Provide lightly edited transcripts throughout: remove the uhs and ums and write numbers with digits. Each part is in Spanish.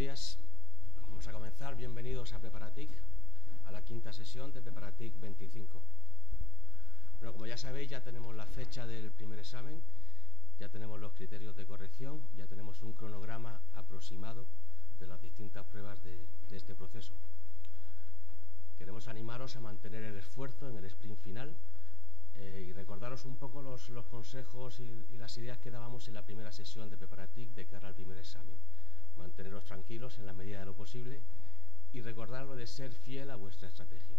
días. Vamos a comenzar. Bienvenidos a Preparatic, a la quinta sesión de Preparatic 25. Bueno, como ya sabéis, ya tenemos la fecha del primer examen, ya tenemos los criterios de corrección, ya tenemos un cronograma aproximado de las distintas pruebas de este proceso. Queremos animaros a mantener el esfuerzo en el sprint final y recordaros un poco los consejos y las ideas que dábamos en la primera sesión de Preparatic de cara al primer examen. Manteneros tranquilos en la medida de lo posible y recordar lo de ser fiel a vuestra estrategia.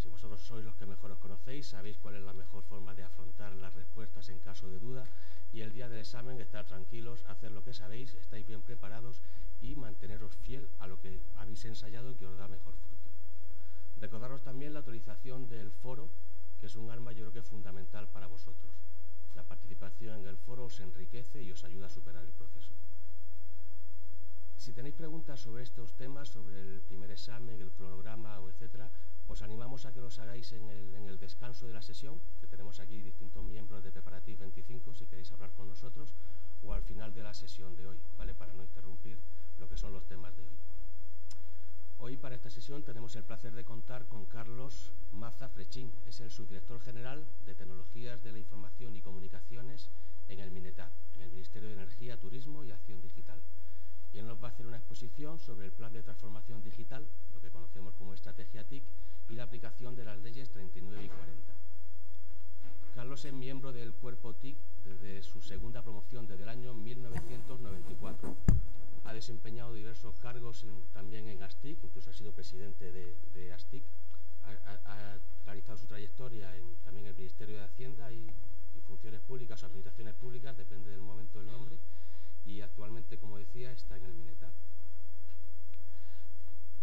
Si vosotros sois los que mejor os conocéis, sabéis cuál es la mejor forma de afrontar las respuestas en caso de duda, y el día del examen estar tranquilos, hacer lo que sabéis, estáis bien preparados y manteneros fiel a lo que habéis ensayado y que os da mejor fruto. Recordaros también la utilización del foro, que es un arma yo creo que fundamental para vosotros. La participación en el foro os enriquece y os ayuda a superar el proceso. Si tenéis preguntas sobre estos temas, sobre el primer examen, el cronograma o etcétera, os animamos a que los hagáis en el descanso de la sesión, que tenemos aquí distintos miembros de Preparatic 25, si queréis hablar con nosotros, o al final de la sesión de hoy, ¿vale? Para no interrumpir lo que son los temas de hoy. Hoy, para esta sesión, tenemos el placer de contar con Carlos Maza Frechín. Es el subdirector general de Tecnologías de la Información y Comunicaciones en el MINETAD, en el Ministerio de Energía, Turismo y Acción Digital. Y él nos va a hacer una exposición sobre el plan de transformación digital, lo que conocemos como estrategia TIC, y la aplicación de las leyes 39 y 40. Carlos es miembro del cuerpo TIC desde su segunda promoción, desde el año 1994. Ha desempeñado diversos cargos también en ASTIC, incluso ha sido presidente de ASTIC. Ha realizado su trayectoria también en el Ministerio de Hacienda y Funciones Públicas o Administraciones Públicas, depende del momento del nombre, y actualmente, como decía, está en el MINETAD.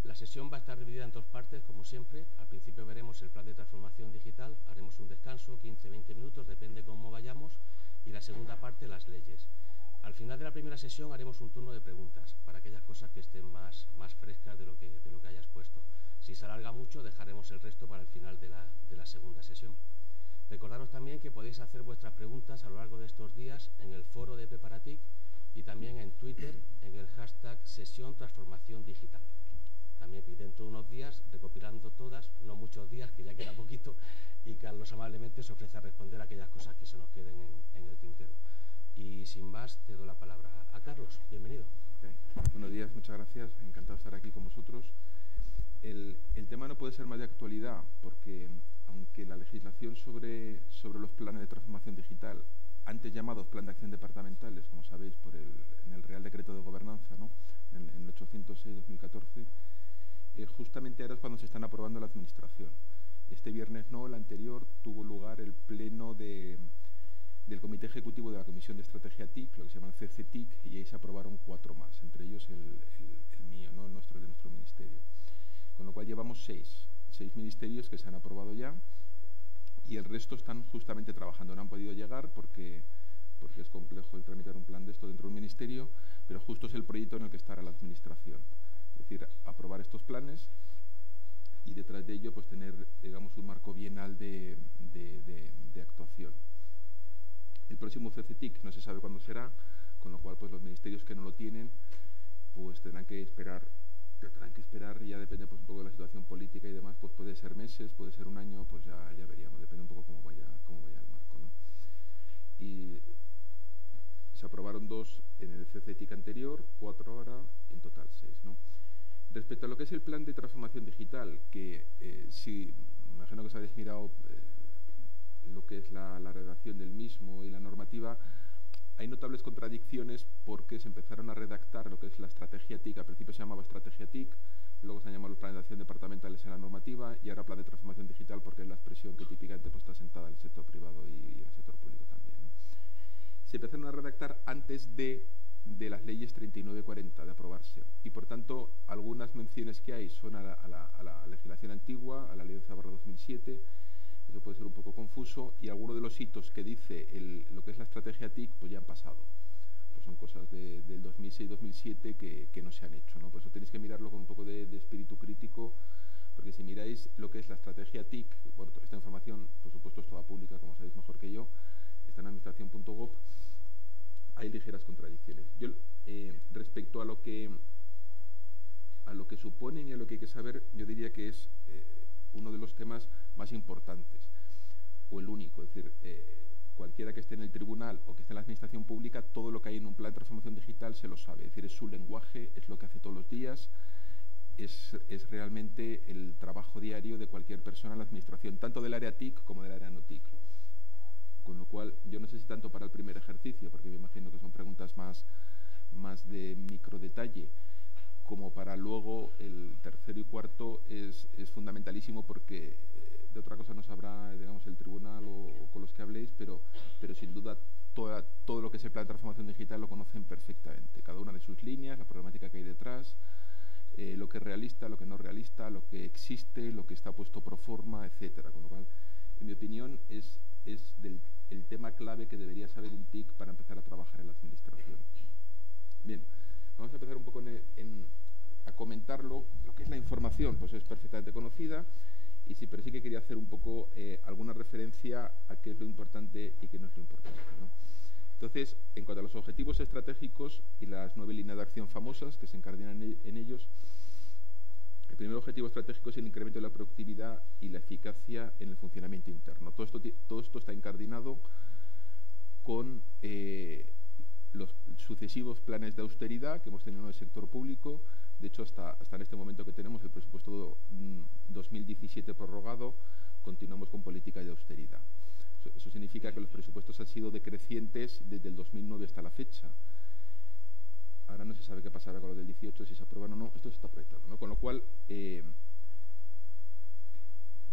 La sesión va a estar dividida en dos partes, como siempre. Al principio veremos el plan de transformación digital, haremos un descanso, 15-20 minutos, depende cómo vayamos, y la segunda parte, las leyes. Al final de la primera sesión haremos un turno de preguntas para aquellas cosas que estén más frescas de lo que hayas puesto. Si se alarga mucho, dejaremos el resto para el final de la segunda sesión. Recordaros también que podéis hacer vuestras preguntas a lo largo de estos días en el foro de Preparatic y también en Twitter en el hashtag sesión transformación digital. También dentro de unos días, recopilando todas, no muchos días, que ya queda poquito, y Carlos amablemente se ofrece a responder aquellas cosas que se nos queden en el tintero. Y sin más, te doy la palabra a Carlos. Bienvenido. Okay. Buenos días, muchas gracias. Encantado de estar aquí con vosotros. El tema no puede ser más de actualidad, porque aunque la legislación sobre los planes de transformación digital, antes llamados Plan de Acción Departamentales, como sabéis, en el Real Decreto de Gobernanza, ¿no? en el 806-2014, justamente ahora es cuando se están aprobando la Administración. Este viernes no, el anterior, tuvo lugar el pleno del Comité Ejecutivo de la Comisión de Estrategia TIC, lo que se llama el CCTIC, y ahí se aprobaron 4 más, entre ellos el mío, ¿no? el de nuestro ministerio. Con lo cual llevamos 6 ministerios que se han aprobado ya, y el resto están justamente trabajando. No han podido llegar porque es complejo el tramitar un plan de esto dentro de un ministerio, pero justo es el proyecto en el que estará la Administración. Es decir, aprobar estos planes y detrás de ello pues tener, digamos, un marco bienal de actuación. El próximo CCTIC no se sabe cuándo será, con lo cual pues los ministerios que no lo tienen pues tendrán que esperar, y ya depende pues un poco de la situación política y demás, pues puede ser meses, puede ser un año, pues ya veríamos, depende un poco cómo vaya el marco, ¿no? Y se aprobaron 2 en el CCTIC anterior, 4 ahora, en total 6, ¿no? Respecto a lo que es el plan de transformación digital, que si me imagino que os habéis mirado lo que es la redacción del mismo y la normativa, hay notables contradicciones porque se empezaron a redactar lo que es la estrategia TIC. Al principio se llamaba estrategia TIC, luego se han llamado los planes de acción departamentales en la normativa y ahora plan de transformación digital porque es la expresión que típicamente pues, está sentada en el sector privado y en el sector público también, ¿no? Se empezaron a redactar antes de las leyes 39 y 40 de aprobarse y por tanto algunas menciones que hay son a la legislación antigua, a la ley 11/2007. Eso puede ser un poco confuso y algunos de los hitos que dice lo que es la estrategia TIC pues ya han pasado. Pues son cosas del 2006-2007 que no se han hecho, ¿no? Por eso tenéis que mirarlo con un poco de espíritu crítico, porque si miráis lo que es la estrategia TIC, bueno, esta información por supuesto es toda pública, como sabéis mejor que yo, está en administración.gov, hay ligeras contradicciones. Yo respecto a lo que a lo que suponen y a lo que hay que saber, yo diría que es uno de los temas más importantes, o el único. Es decir, cualquiera que esté en el tribunal o que esté en la administración pública, todo lo que hay en un plan de transformación digital se lo sabe. Es decir, es su lenguaje, es lo que hace todos los días, es realmente el trabajo diario de cualquier persona en la administración, tanto del área TIC como del área no TIC. Con lo cual, yo no sé si tanto para el primer ejercicio, porque me imagino que son preguntas más de micro detalle, como para luego el tercero y cuarto es fundamentalísimo, porque de otra cosa no sabrá, digamos, el tribunal o con los que habléis, pero sin duda todo lo que es el plan de transformación digital lo conocen perfectamente, cada una de sus líneas, la problemática que hay detrás, lo que es realista, lo que no es realista, lo que existe, lo que está puesto pro forma, etcétera. Con lo cual, en mi opinión, es el tema clave que debería saber un TIC para empezar a trabajar en la administración. Bien, vamos a empezar un poco a comentarlo. Lo que es la información, pues es perfectamente conocida, pero sí que quería hacer un poco alguna referencia a qué es lo importante y qué no es lo importante, ¿no? Entonces, en cuanto a los objetivos estratégicos y las 9 líneas de acción famosas que se encardinan en ellos, el primer objetivo estratégico es el incremento de la productividad y la eficacia en el funcionamiento interno. Todo esto está incardinado con los sucesivos planes de austeridad que hemos tenido en el sector público. De hecho, hasta en este momento que tenemos el presupuesto 2017 prorrogado, continuamos con política de austeridad. Eso significa que los presupuestos han sido decrecientes desde el 2009 hasta la fecha. Ahora no se sabe qué pasará con lo del 18, si se aprueban o no. Esto se está proyectado, ¿no? Con lo cual,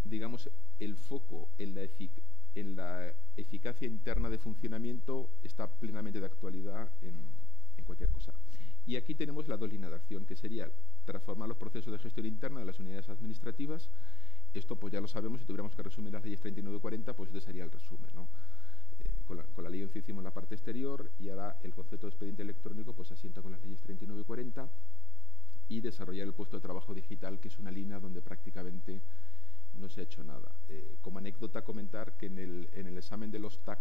digamos, el foco en la eficacia interna de funcionamiento está plenamente de actualidad en cualquier cosa. Y aquí tenemos las 2 líneas de acción, que sería transformar los procesos de gestión interna de las unidades administrativas. Esto pues ya lo sabemos, si tuviéramos que resumir las leyes 39 y 40, pues este sería el resumen, ¿no? Con la ley 11 hicimos la parte exterior, y ahora el concepto de expediente electrónico pues asienta con las leyes 39 y 40, y desarrollar el puesto de trabajo digital, que es una línea donde prácticamente no se ha hecho nada. Como anécdota, comentar que en el examen de los TAC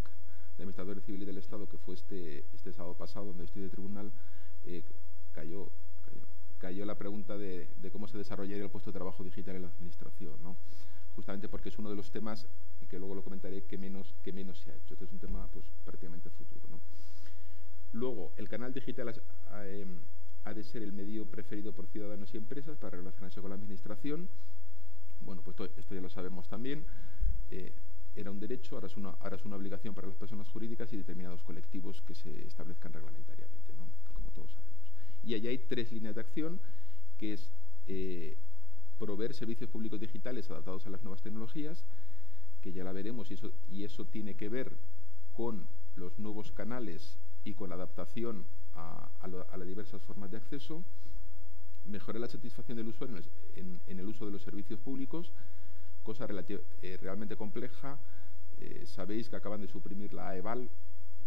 de Administradores Civiles del Estado, que fue este sábado pasado, donde estoy de tribunal, cayó la pregunta de cómo se desarrollaría el puesto de trabajo digital en la administración, ¿no? Justamente porque es uno de los temas, y que luego lo comentaré, que menos se ha hecho. Este es un tema pues prácticamente futuro, ¿no? Luego, el canal digital ha de ser el medio preferido por ciudadanos y empresas para relacionarse con la administración. Bueno, pues esto ya lo sabemos también. Era un derecho, ahora es una obligación para las personas jurídicas y determinados colectivos que se establezcan reglamentariamente, ¿no? Como todos sabemos. Y allí hay 3 líneas de acción, que es proveer servicios públicos digitales adaptados a las nuevas tecnologías, que ya la veremos, y eso tiene que ver con los nuevos canales y con la adaptación a las diversas formas de acceso. Mejorar la satisfacción del usuario en el uso de los servicios públicos, cosa realmente compleja. Sabéis que acaban de suprimir la AEVAL,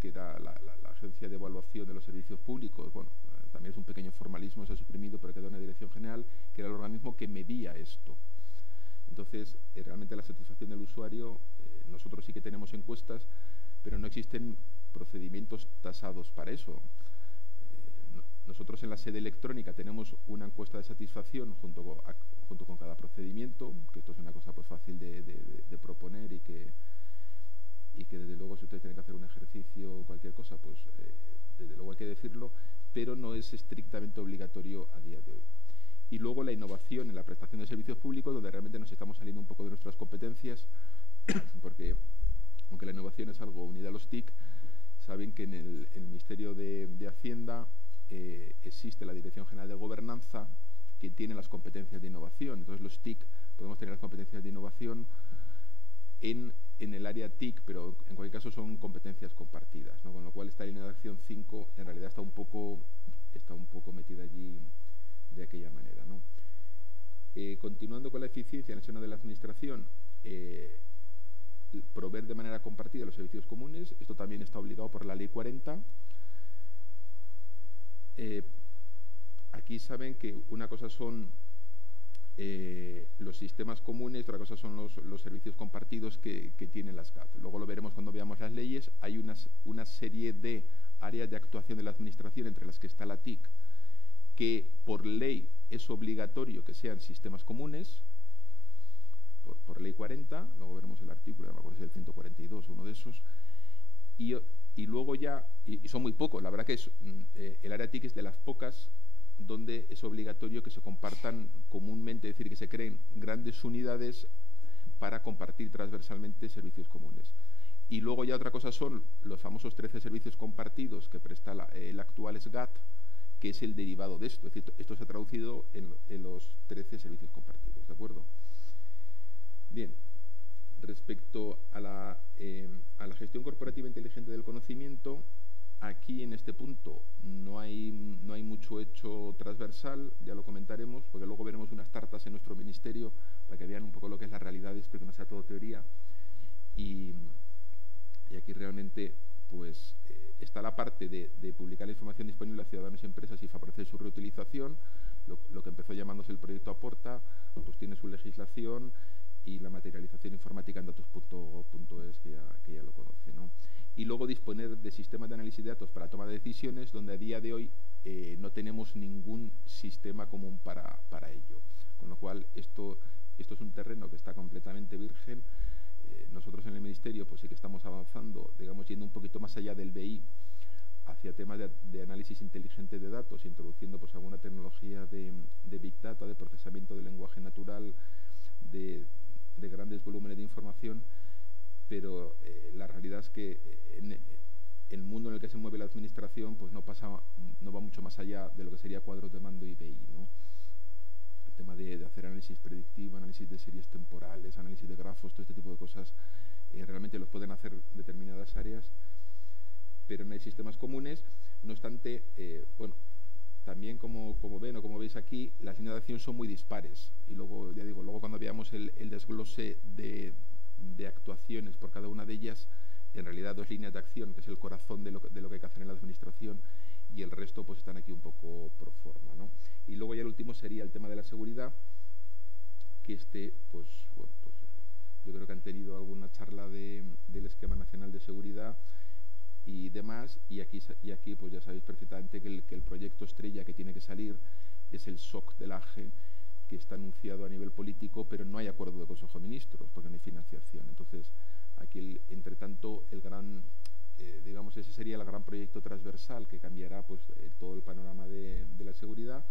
que era la Agencia de Evaluación de los Servicios Públicos. Bueno, también es un pequeño formalismo, se ha suprimido, pero queda una dirección general, que era el organismo que medía esto. Entonces, realmente la satisfacción del usuario, nosotros sí que tenemos encuestas, pero no existen procedimientos tasados para eso. Nosotros en la sede electrónica tenemos una encuesta de satisfacción junto con cada procedimiento, que esto es una cosa pues fácil de proponer, y que desde luego, si ustedes tienen que hacer un ejercicio o cualquier cosa, pues desde luego hay que decirlo, pero no es estrictamente obligatorio a día de hoy. Y luego la innovación en la prestación de servicios públicos, donde realmente nos estamos saliendo un poco de nuestras competencias, porque aunque la innovación es algo unido a los TIC, saben que en el Ministerio de Hacienda existe la Dirección General de Gobernanza, que tiene las competencias de innovación. Entonces los TIC podemos tener las competencias de innovación en el área TIC, pero en cualquier caso son competencias compartidas, ¿no? Con lo cual esta línea de acción 5 en realidad está un poco metida allí de aquella manera, ¿no? Continuando con la eficiencia en el seno de la administración, proveer de manera compartida los servicios comunes. Esto también está obligado por la Ley 40. Aquí saben que una cosa son los sistemas comunes, otra cosa son los servicios compartidos que tienen las GAT. Luego lo veremos cuando veamos las leyes. Hay una serie de áreas de actuación de la administración, entre las que está la TIC, que por ley es obligatorio que sean sistemas comunes, por ley 40, luego veremos el artículo, no me acuerdo si es el 142, uno de esos, y luego ya, y son muy pocos, la verdad que es, el área TIC es de las pocas donde es obligatorio que se compartan comúnmente, es decir, que se creen grandes unidades para compartir transversalmente servicios comunes. Y luego ya otra cosa son los famosos 13 servicios compartidos que presta el actual SGAT, que es el derivado de esto. Es decir, esto se ha traducido en los 13 servicios compartidos, ¿de acuerdo? Bien, respecto a la gestión corporativa inteligente del conocimiento, aquí en este punto no hay mucho hecho transversal, ya lo comentaremos, porque luego veremos unas tartas en nuestro ministerio para que vean un poco lo que es la realidad, espero que no sea todo teoría. Y aquí realmente pues está la parte de publicar la información disponible a ciudadanos y empresas y favorecer su reutilización, lo que empezó llamándose el proyecto Aporta, pues tiene su legislación, y la materialización informática en datos.es, que ya lo conoce, ¿no? Y luego disponer de sistemas de análisis de datos para toma de decisiones, donde a día de hoy no tenemos ningún sistema común para ello. Con lo cual, esto es un terreno que está completamente virgen. Nosotros en el Ministerio pues sí que estamos avanzando, digamos, yendo un poquito más allá del BI, hacia temas de análisis inteligente de datos, introduciendo pues alguna tecnología de Big Data, de procesamiento del lenguaje natural, de grandes volúmenes de información, pero la realidad es que en el mundo en el que se mueve la administración pues no va mucho más allá de lo que sería cuadros de mando y BI, ¿no? El tema de hacer análisis predictivo, análisis de series temporales, análisis de grafos, todo este tipo de cosas realmente los pueden hacer determinadas áreas, pero no hay sistemas comunes. No obstante, bueno, también como ven o como veis aquí, las líneas de acción son muy dispares, y luego, ya digo, luego cuando veamos el desglose de actuaciones por cada una de ellas, en realidad 2 líneas de acción, que es el corazón de lo que hay que hacer en la administración, y el resto pues están aquí un poco pro forma, ¿no? Y luego ya el último sería el tema de la seguridad, que pues bueno, pues yo creo que han tenido alguna charla del Esquema Nacional de Seguridad y demás, y aquí pues ya sabéis perfectamente que el proyecto estrella que tiene que salir es el SOC del AGE, que está anunciado a nivel político, pero no hay acuerdo de Consejo de Ministros, porque no hay financiación. Entonces, aquí, entre tanto, digamos, ese sería el gran proyecto transversal que cambiará pues todo el panorama de la seguridad.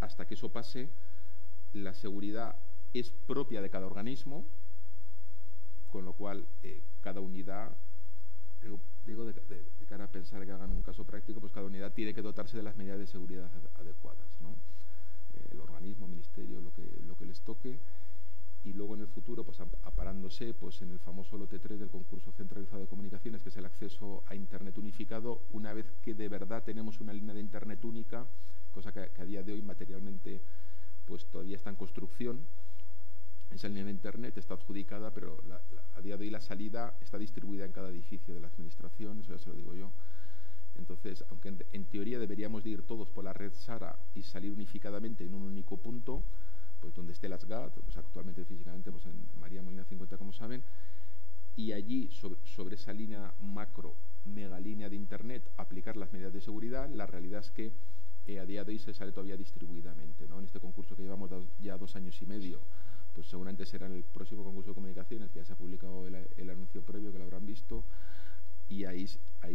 Hasta que eso pase, la seguridad es propia de cada organismo, con lo cual cada unidad, digo de cara a pensar que hagan un caso práctico, pues cada unidad tiene que dotarse de las medidas de seguridad adecuadas, ¿no? El organismo, ministerio, lo que les toque, y luego en el futuro pues aparándose pues en el famoso lote 3 del concurso centralizado de comunicaciones, que es el acceso a Internet unificado, una vez que de verdad tenemos una línea de Internet única, cosa que a día de hoy materialmente pues todavía está en construcción. Esa línea de Internet está adjudicada, pero a día de hoy la salida está distribuida en cada edificio de la administración, eso ya se lo digo yo. Entonces, aunque en teoría deberíamos de ir todos por la red SARA y salir unificadamente en un único punto, pues donde esté las GAT, pues actualmente físicamente pues en María Molina 50, como saben, y allí sobre esa línea macro, mega línea de Internet, aplicar las medidas de seguridad. La realidad es que a día de hoy se sale todavía distribuidamente, ¿no? En este concurso que llevamos ya 2 años y medio, pues seguramente será en el próximo concurso de comunicaciones, que ya se ha publicado el anuncio previo, que lo habrán visto, y ahí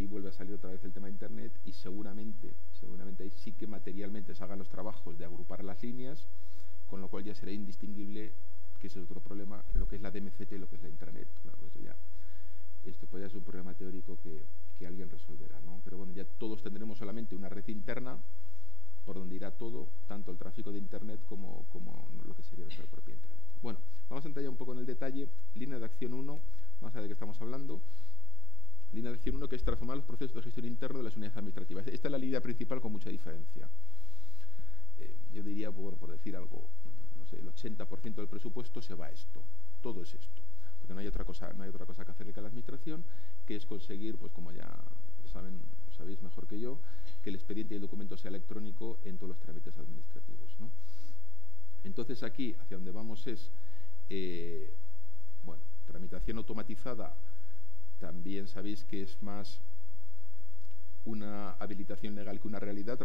vuelve a salir otra vez el tema de Internet, y seguramente ahí sí que materialmente se hagan los trabajos de agrupar las líneas, con lo cual ya será indistinguible, que ese es otro problema, lo que es la DMCT y lo que es la intranet. Claro, esto pues ya es un problema teórico que alguien resolverá, ¿no? Pero bueno, ya todos tendremos solamente una red interna por donde irá todo, tanto el tráfico de Internet como lo que sería nuestra propia intranet. Bueno, vamos a entrar ya un poco en el detalle. Línea de acción 1, vamos a ver de qué estamos hablando. Línea de acción 1, que es transformar los procesos de gestión interno de las unidades administrativas. Esta es la línea principal con mucha diferencia. Yo diría, por decir algo, no sé, el 80% del presupuesto se va a esto. Todo es esto. Porque no hay otra cosa que hacer que la administración, que es conseguir, pues como ya sabéis mejor que yo, que el expediente y el documento sea electrónico en todos los trámites administrativos, ¿no? Entonces aquí, hacia donde vamos es, bueno, tramitación automatizada. También sabéis que es más una habilitación legal que una realidad.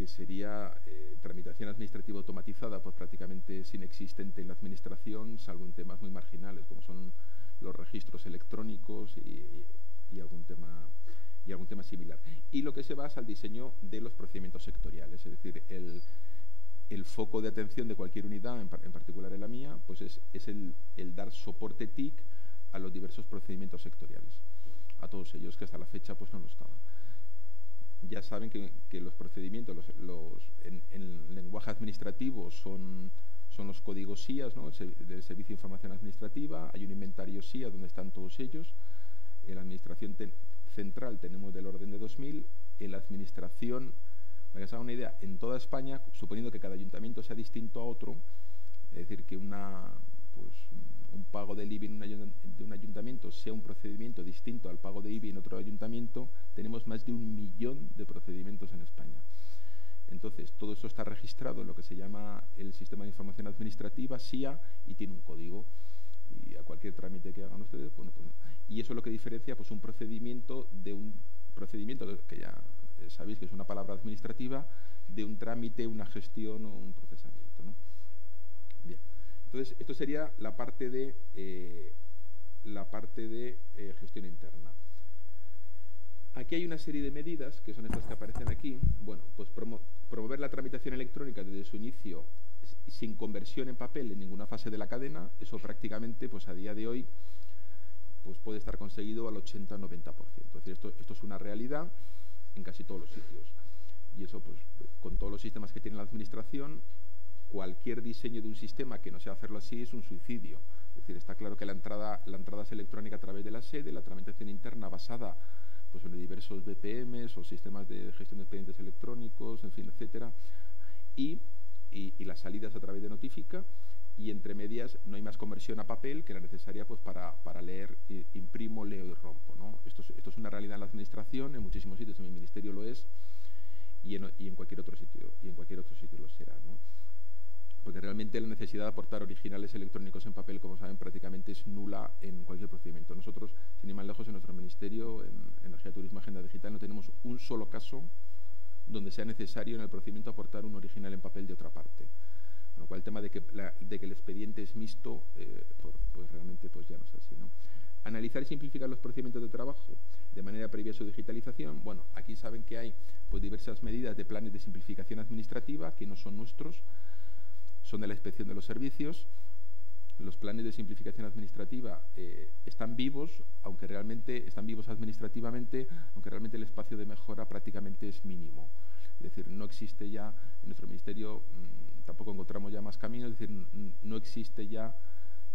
que sería tramitación administrativa automatizada, pues prácticamente es inexistente en la administración, salvo en temas muy marginales, como son los registros electrónicos y algún tema similar. Y lo que se basa al diseño de los procedimientos sectoriales, es decir, el foco de atención de cualquier unidad, en particular en la mía, pues es el dar soporte TIC a los diversos procedimientos sectoriales, a todos ellos, que hasta la fecha pues no lo estaban. Ya saben que los procedimientos en lenguaje administrativo son los códigos SIAS, ¿no? Del Servicio de Información Administrativa. Hay un inventario SIA donde están todos ellos. En la administración central tenemos del orden de 2000. En la administración, para que se haga una idea, en toda España, suponiendo que cada ayuntamiento sea distinto a otro, es decir, que un pago del IBI de un ayuntamiento sea un procedimiento distinto al pago de IBI en otro ayuntamiento, tenemos más de 1 millón de procedimientos en España. Entonces, todo eso está registrado en lo que se llama el Sistema de Información Administrativa, SIA, y tiene un código. Y a cualquier trámite que hagan ustedes, bueno, pues, y eso es lo que diferencia pues, un procedimiento de un procedimiento, que ya sabéis que es una palabra administrativa, de un trámite, una gestión o un procesamiento, ¿no? Bien. Entonces, esto sería la parte de gestión interna. Aquí hay una serie de medidas, que son estas que aparecen aquí. Bueno, pues promover la tramitación electrónica desde su inicio sin conversión en papel en ninguna fase de la cadena. Eso prácticamente, pues a día de hoy, pues puede estar conseguido al 80 o 90%. Es decir, esto es una realidad en casi todos los sitios. Y eso, pues, con todos los sistemas que tiene la administración, cualquier diseño de un sistema que no sea hacerlo así es un suicidio. Es decir, está claro que la entrada es electrónica a través de la sede, la tramitación interna basada pues en diversos BPMs o sistemas de gestión de expedientes electrónicos, en fin, etcétera, y las salidas a través de Notifica, y entre medias no hay más conversión a papel que la necesaria pues para leer, imprimo, leo y rompo, ¿no? Esto es una realidad en la administración, en muchísimos sitios, en mi ministerio lo es, y en cualquier otro sitio lo será, ¿no? Porque realmente la necesidad de aportar originales electrónicos en papel, como saben, prácticamente es nula en cualquier procedimiento. Nosotros, sin ir más lejos, en nuestro ministerio, en Energía, Turismo, Agenda Digital, no tenemos un solo caso donde sea necesario en el procedimiento aportar un original en papel de otra parte. Con lo cual, el tema de que el expediente es mixto, pues realmente pues ya no es así, ¿no? Analizar y simplificar los procedimientos de trabajo de manera previa a su digitalización. Bueno, aquí saben que hay pues diversas medidas de planes de simplificación administrativa que no son nuestros, son de la Inspección de los Servicios. Los planes de simplificación administrativa están vivos, aunque realmente están vivos administrativamente, aunque realmente el espacio de mejora prácticamente es mínimo. Es decir, no existe ya, en nuestro ministerio tampoco encontramos ya más caminos, es decir, no existe ya,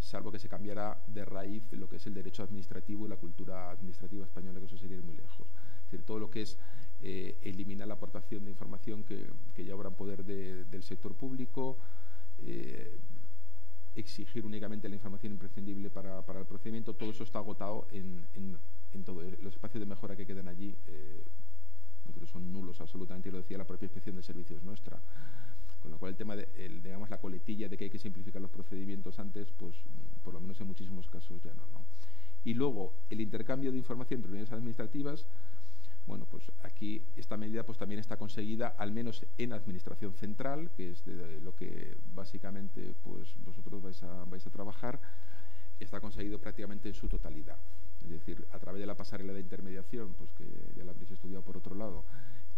salvo que se cambiara de raíz lo que es el derecho administrativo y la cultura administrativa española, que eso sería ir muy lejos. Es decir, todo lo que es eliminar la aportación de información que ya obra en poder del sector público, exigir únicamente la información imprescindible para el procedimiento, todo eso está agotado en todo. Los espacios de mejora que quedan allí son nulos absolutamente, y lo decía la propia Inspección de Servicios nuestra. Con lo cual el tema digamos, la coletilla de que hay que simplificar los procedimientos antes, pues por lo menos en muchísimos casos ya no. Y luego, el intercambio de información entre unidades administrativas. Bueno, pues aquí esta medida pues también está conseguida, al menos en administración central, que es de lo que básicamente pues vosotros vais a trabajar, está conseguido prácticamente en su totalidad. Es decir, a través de la pasarela de intermediación, pues que ya la habréis estudiado por otro lado,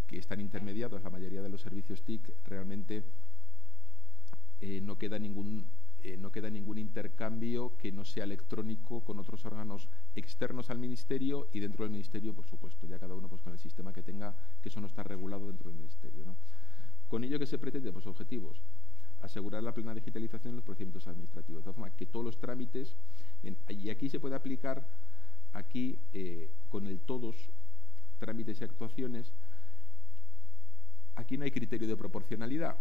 que están intermediados la mayoría de los servicios TIC, realmente no queda ningún intercambio que no sea electrónico con otros órganos externos al ministerio y dentro del ministerio, por supuesto, ya cada uno pues con el sistema que tenga, que eso no está regulado dentro del ministerio, ¿no? Con ello, ¿qué se pretende? Pues objetivos: asegurar la plena digitalización de los procedimientos administrativos, de tal forma que todos los trámites, bien, y aquí se puede aplicar, con el todos, trámites y actuaciones, aquí no hay criterio de proporcionalidad,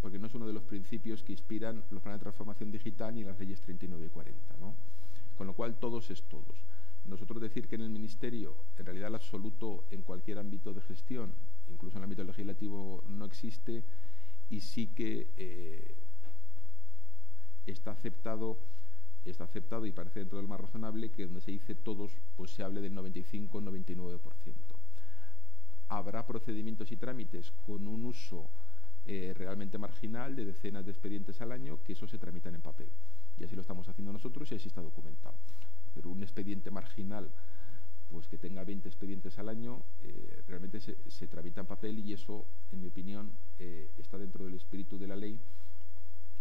porque no es uno de los principios que inspiran los planes de transformación digital ni las leyes 39 y 40, ¿no? Con lo cual, todos es todos. Nosotros decir que en el Ministerio, en realidad el absoluto en cualquier ámbito de gestión, incluso en el ámbito legislativo, no existe, y sí que está aceptado y parece dentro del más razonable que donde se dice todos, pues se hable del 95-99%. habrá procedimientos y trámites con un uso realmente marginal de decenas de expedientes al año, que eso se tramitan en papel. Y así lo estamos haciendo nosotros y así está documentado. Pero un expediente marginal, pues que tenga 20 expedientes al año, realmente se tramita en papel, y eso, en mi opinión, está dentro del espíritu de la ley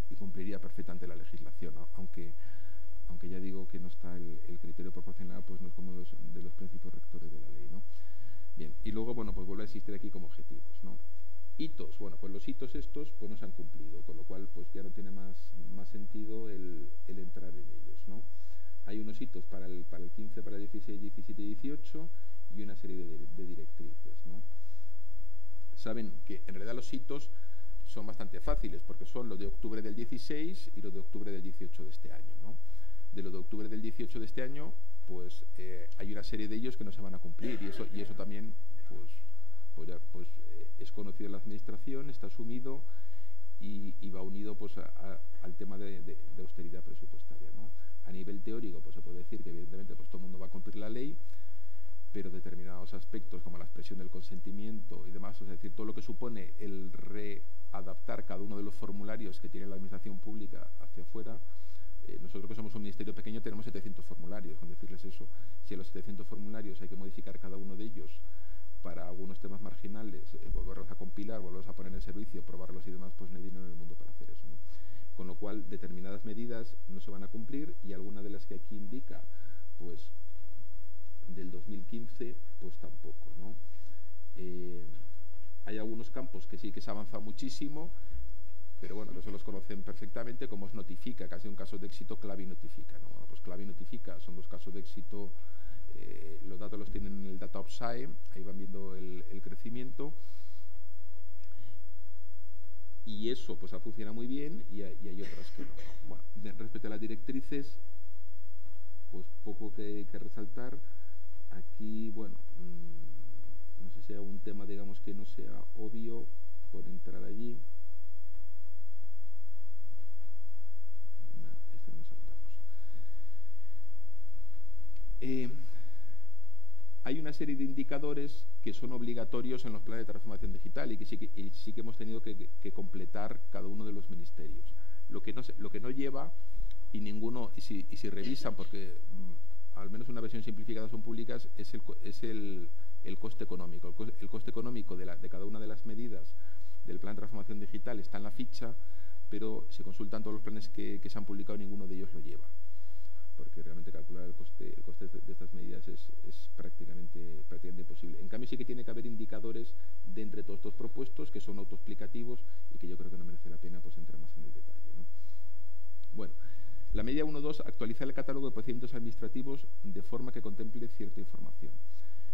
y cumpliría perfectamente la legislación, ¿no? Aunque ya digo que no está el criterio proporcional, pues no es como de los principios rectores de la ley, ¿no? Bien, y luego, bueno, pues vuelve a existir aquí como objetivos, ¿no? Hitos, bueno, pues los hitos estos pues no se han cumplido, con lo cual pues ya no tiene más sentido el entrar en ellos, ¿no? Hay unos hitos para el 15, para el 16, 17 y 18 y una serie de directrices, ¿no? Saben que en realidad los hitos son bastante fáciles, porque son los de octubre del 16 y los de octubre del 18 de este año, ¿no? De los de octubre del 18 de este año, pues hay una serie de ellos que no se van a cumplir, y eso también pues es conocido en la administración, está asumido y va unido pues al tema de austeridad presupuestaria, ¿no? A nivel teórico, pues se puede decir que evidentemente pues todo el mundo va a cumplir la ley, pero determinados aspectos como la expresión del consentimiento y demás, es decir, todo lo que supone el readaptar cada uno de los formularios que tiene la administración pública hacia afuera. Nosotros, que somos un ministerio pequeño, tenemos 700 formularios. Con decirles eso, si a los 700 formularios hay que modificar cada uno de ellos para algunos temas marginales, volverlos a compilar, volverlos a poner en servicio, probarlos y demás, pues no hay dinero en el mundo para hacer eso, ¿no? Con lo cual, determinadas medidas no se van a cumplir, y alguna de las que aquí indica, pues del 2015, pues tampoco, ¿no? Hay algunos campos que sí que se ha avanzado muchísimo, pero bueno, eso los conocen perfectamente, como es Notifica, que ha sido un caso de éxito. Clave y Notifica, ¿no? Bueno, pues Clave y Notifica son dos casos de éxito. Los datos los tienen en el Data of SAE, ahí van viendo el crecimiento, y eso pues ha funcionado muy bien, y hay otras que no. Bueno, respecto a las directrices, pues poco que resaltar. Aquí, bueno, no sé si hay algún tema, digamos, que no sea obvio por entrar allí. Este nos saltamos. Hay una serie de indicadores que son obligatorios en los planes de transformación digital y que sí que hemos tenido que completar cada uno de los ministerios. Lo que no lleva, y si revisan, porque al menos una versión simplificada son públicas, es el coste económico. El coste económico de cada una de las medidas del plan de transformación digital está en la ficha, pero si consultan todos los planes que se han publicado, ninguno de ellos lo lleva, porque realmente calcular el coste de estas medidas es prácticamente imposible. En cambio, sí que tiene que haber indicadores de entre todos estos propuestos que son autoexplicativos y que yo creo que no merece la pena pues entrar más en el detalle, ¿no? Bueno, la medida 1.2, actualizar el catálogo de procedimientos administrativos de forma que contemple cierta información.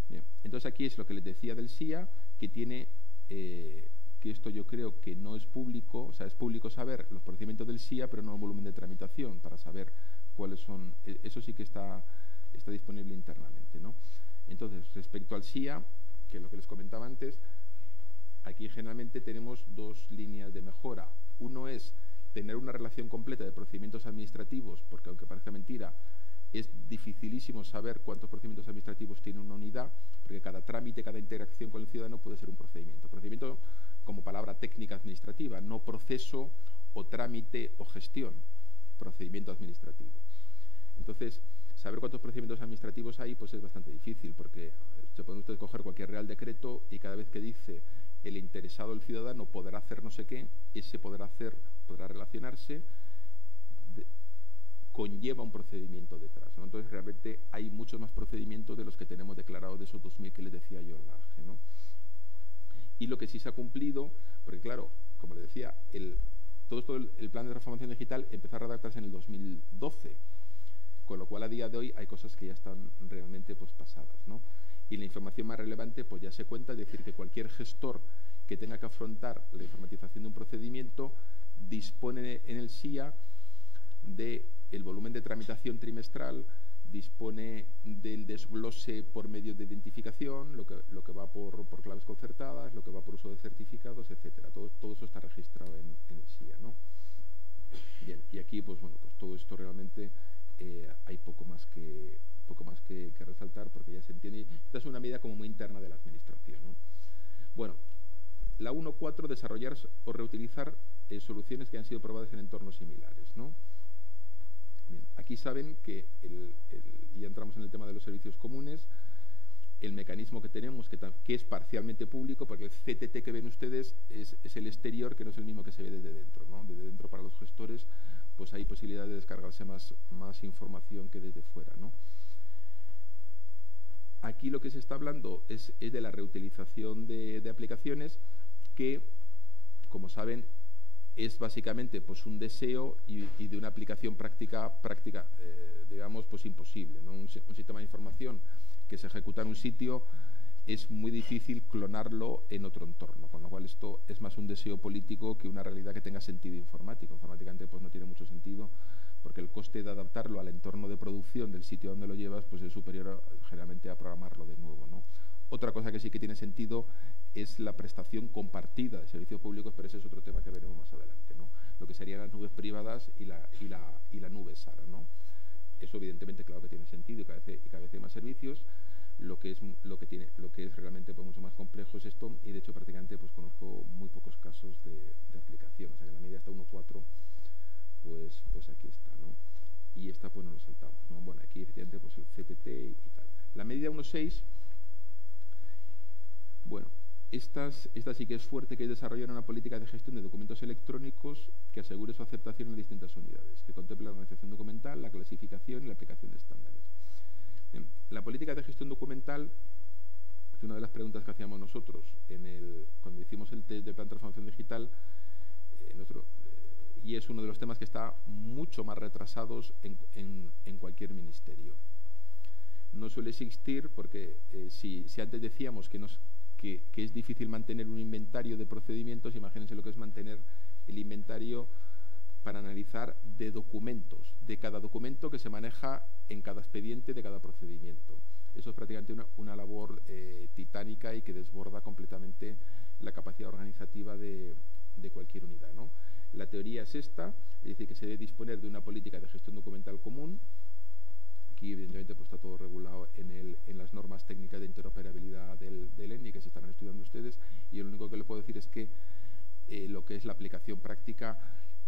Bien, entonces aquí es lo que les decía del SIA, que tiene, que esto yo creo que no es público, o sea, es público saber los procedimientos del SIA, pero no el volumen de tramitación, para saber cuáles son. Eso sí que está disponible internamente, ¿no? Entonces, respecto al SIA, que es lo que les comentaba antes, aquí generalmente tenemos dos líneas de mejora. Uno es tener una relación completa de procedimientos administrativos, porque aunque parezca mentira, es dificilísimo saber cuántos procedimientos administrativos tiene una unidad, porque cada trámite, cada interacción con el ciudadano puede ser un procedimiento. Procedimiento como palabra técnica administrativa, no proceso o trámite o gestión, procedimiento administrativo. Entonces, saber cuántos procedimientos administrativos hay pues es bastante difícil, porque se pueden ustedes coger cualquier real decreto y cada vez que dice el interesado, el ciudadano, podrá hacer no sé qué, ese podrá relacionarse, conlleva un procedimiento detrás, ¿no? Entonces realmente hay muchos más procedimientos de los que tenemos declarados de esos 2000 que les decía yo en la AGE, ¿no? Y lo que sí se ha cumplido, porque claro, como les decía, todo esto, el plan de transformación digital empezó a redactarse en el 2012, con lo cual a día de hoy hay cosas que ya están realmente pues pasadas, ¿no? Y la información más relevante pues ya se cuenta, es decir, que cualquier gestor que tenga que afrontar la informatización de un procedimiento dispone en el SIA del volumen de tramitación trimestral, dispone del desglose por medios de identificación, lo que va por claves concertadas, lo que va por uso de certificados, etcétera. Todo eso está registrado en el SIA, ¿no? Bien, y aquí pues bueno, pues todo esto realmente hay poco más que resaltar, porque ya se entiende. Esta es una medida como muy interna de la administración, ¿no? Bueno, la 1.4, desarrollar o reutilizar soluciones que han sido probadas en entornos similares, ¿no? Bien, aquí saben que, y ya entramos en el tema de los servicios comunes, el mecanismo que tenemos, que es parcialmente público, porque el CTT que ven ustedes es el exterior, que no es el mismo que se ve desde dentro, ¿no? Desde dentro, para los gestores, pues hay posibilidad de descargarse más información que desde fuera, ¿no? Aquí lo que se está hablando es de la reutilización de aplicaciones que, como saben, es básicamente pues un deseo y de una aplicación práctica digamos, pues imposible, ¿no? Un sistema de información que se ejecuta en un sitio es muy difícil clonarlo en otro entorno, con lo cual esto es más un deseo político que una realidad que tenga sentido informático. Informáticamente pues no tiene mucho sentido, porque el coste de adaptarlo al entorno de producción del sitio donde lo llevas pues es superior generalmente a programarlo de nuevo, ¿no? Otra cosa que sí que tiene sentido es la prestación compartida de servicios públicos, pero ese es otro tema que veremos más adelante, ¿no? Lo que serían las nubes privadas y la nube SARA, ¿no? Eso evidentemente claro que tiene sentido y cada vez hay más servicios. Lo que es realmente pues, mucho más complejo es esto, y de hecho prácticamente pues conozco muy pocos casos de aplicación, o sea que en la medida hasta 1.4 pues aquí está, ¿no? Y esta pues no lo saltamos, ¿no? Bueno, aquí efectivamente pues el CTT y tal. La medida 1.6, bueno, esta sí que es fuerte, que es desarrollar una política de gestión de documentos electrónicos que asegure su aceptación en distintas unidades, que contemple la organización documental, la clasificación y la aplicación de estándares. Bien, la política de gestión documental es una de las preguntas que hacíamos nosotros cuando hicimos el test de plan de transformación digital, y es uno de los temas que está mucho más retrasados en cualquier ministerio. No suele existir porque si antes decíamos que es difícil mantener un inventario de procedimientos, imagínense lo que es mantener el inventario para analizar de documentos, de cada documento que se maneja en cada expediente de cada procedimiento. Eso es prácticamente una labor titánica y que desborda completamente la capacidad organizativa de cualquier unidad, ¿no? La teoría es esta, es decir, que se debe disponer de una política de gestión documental común. Aquí, evidentemente, pues está todo regulado en las normas técnicas de interoperabilidad del ENI, que se estarán estudiando ustedes, y lo único que le puedo decir es que lo que es la aplicación práctica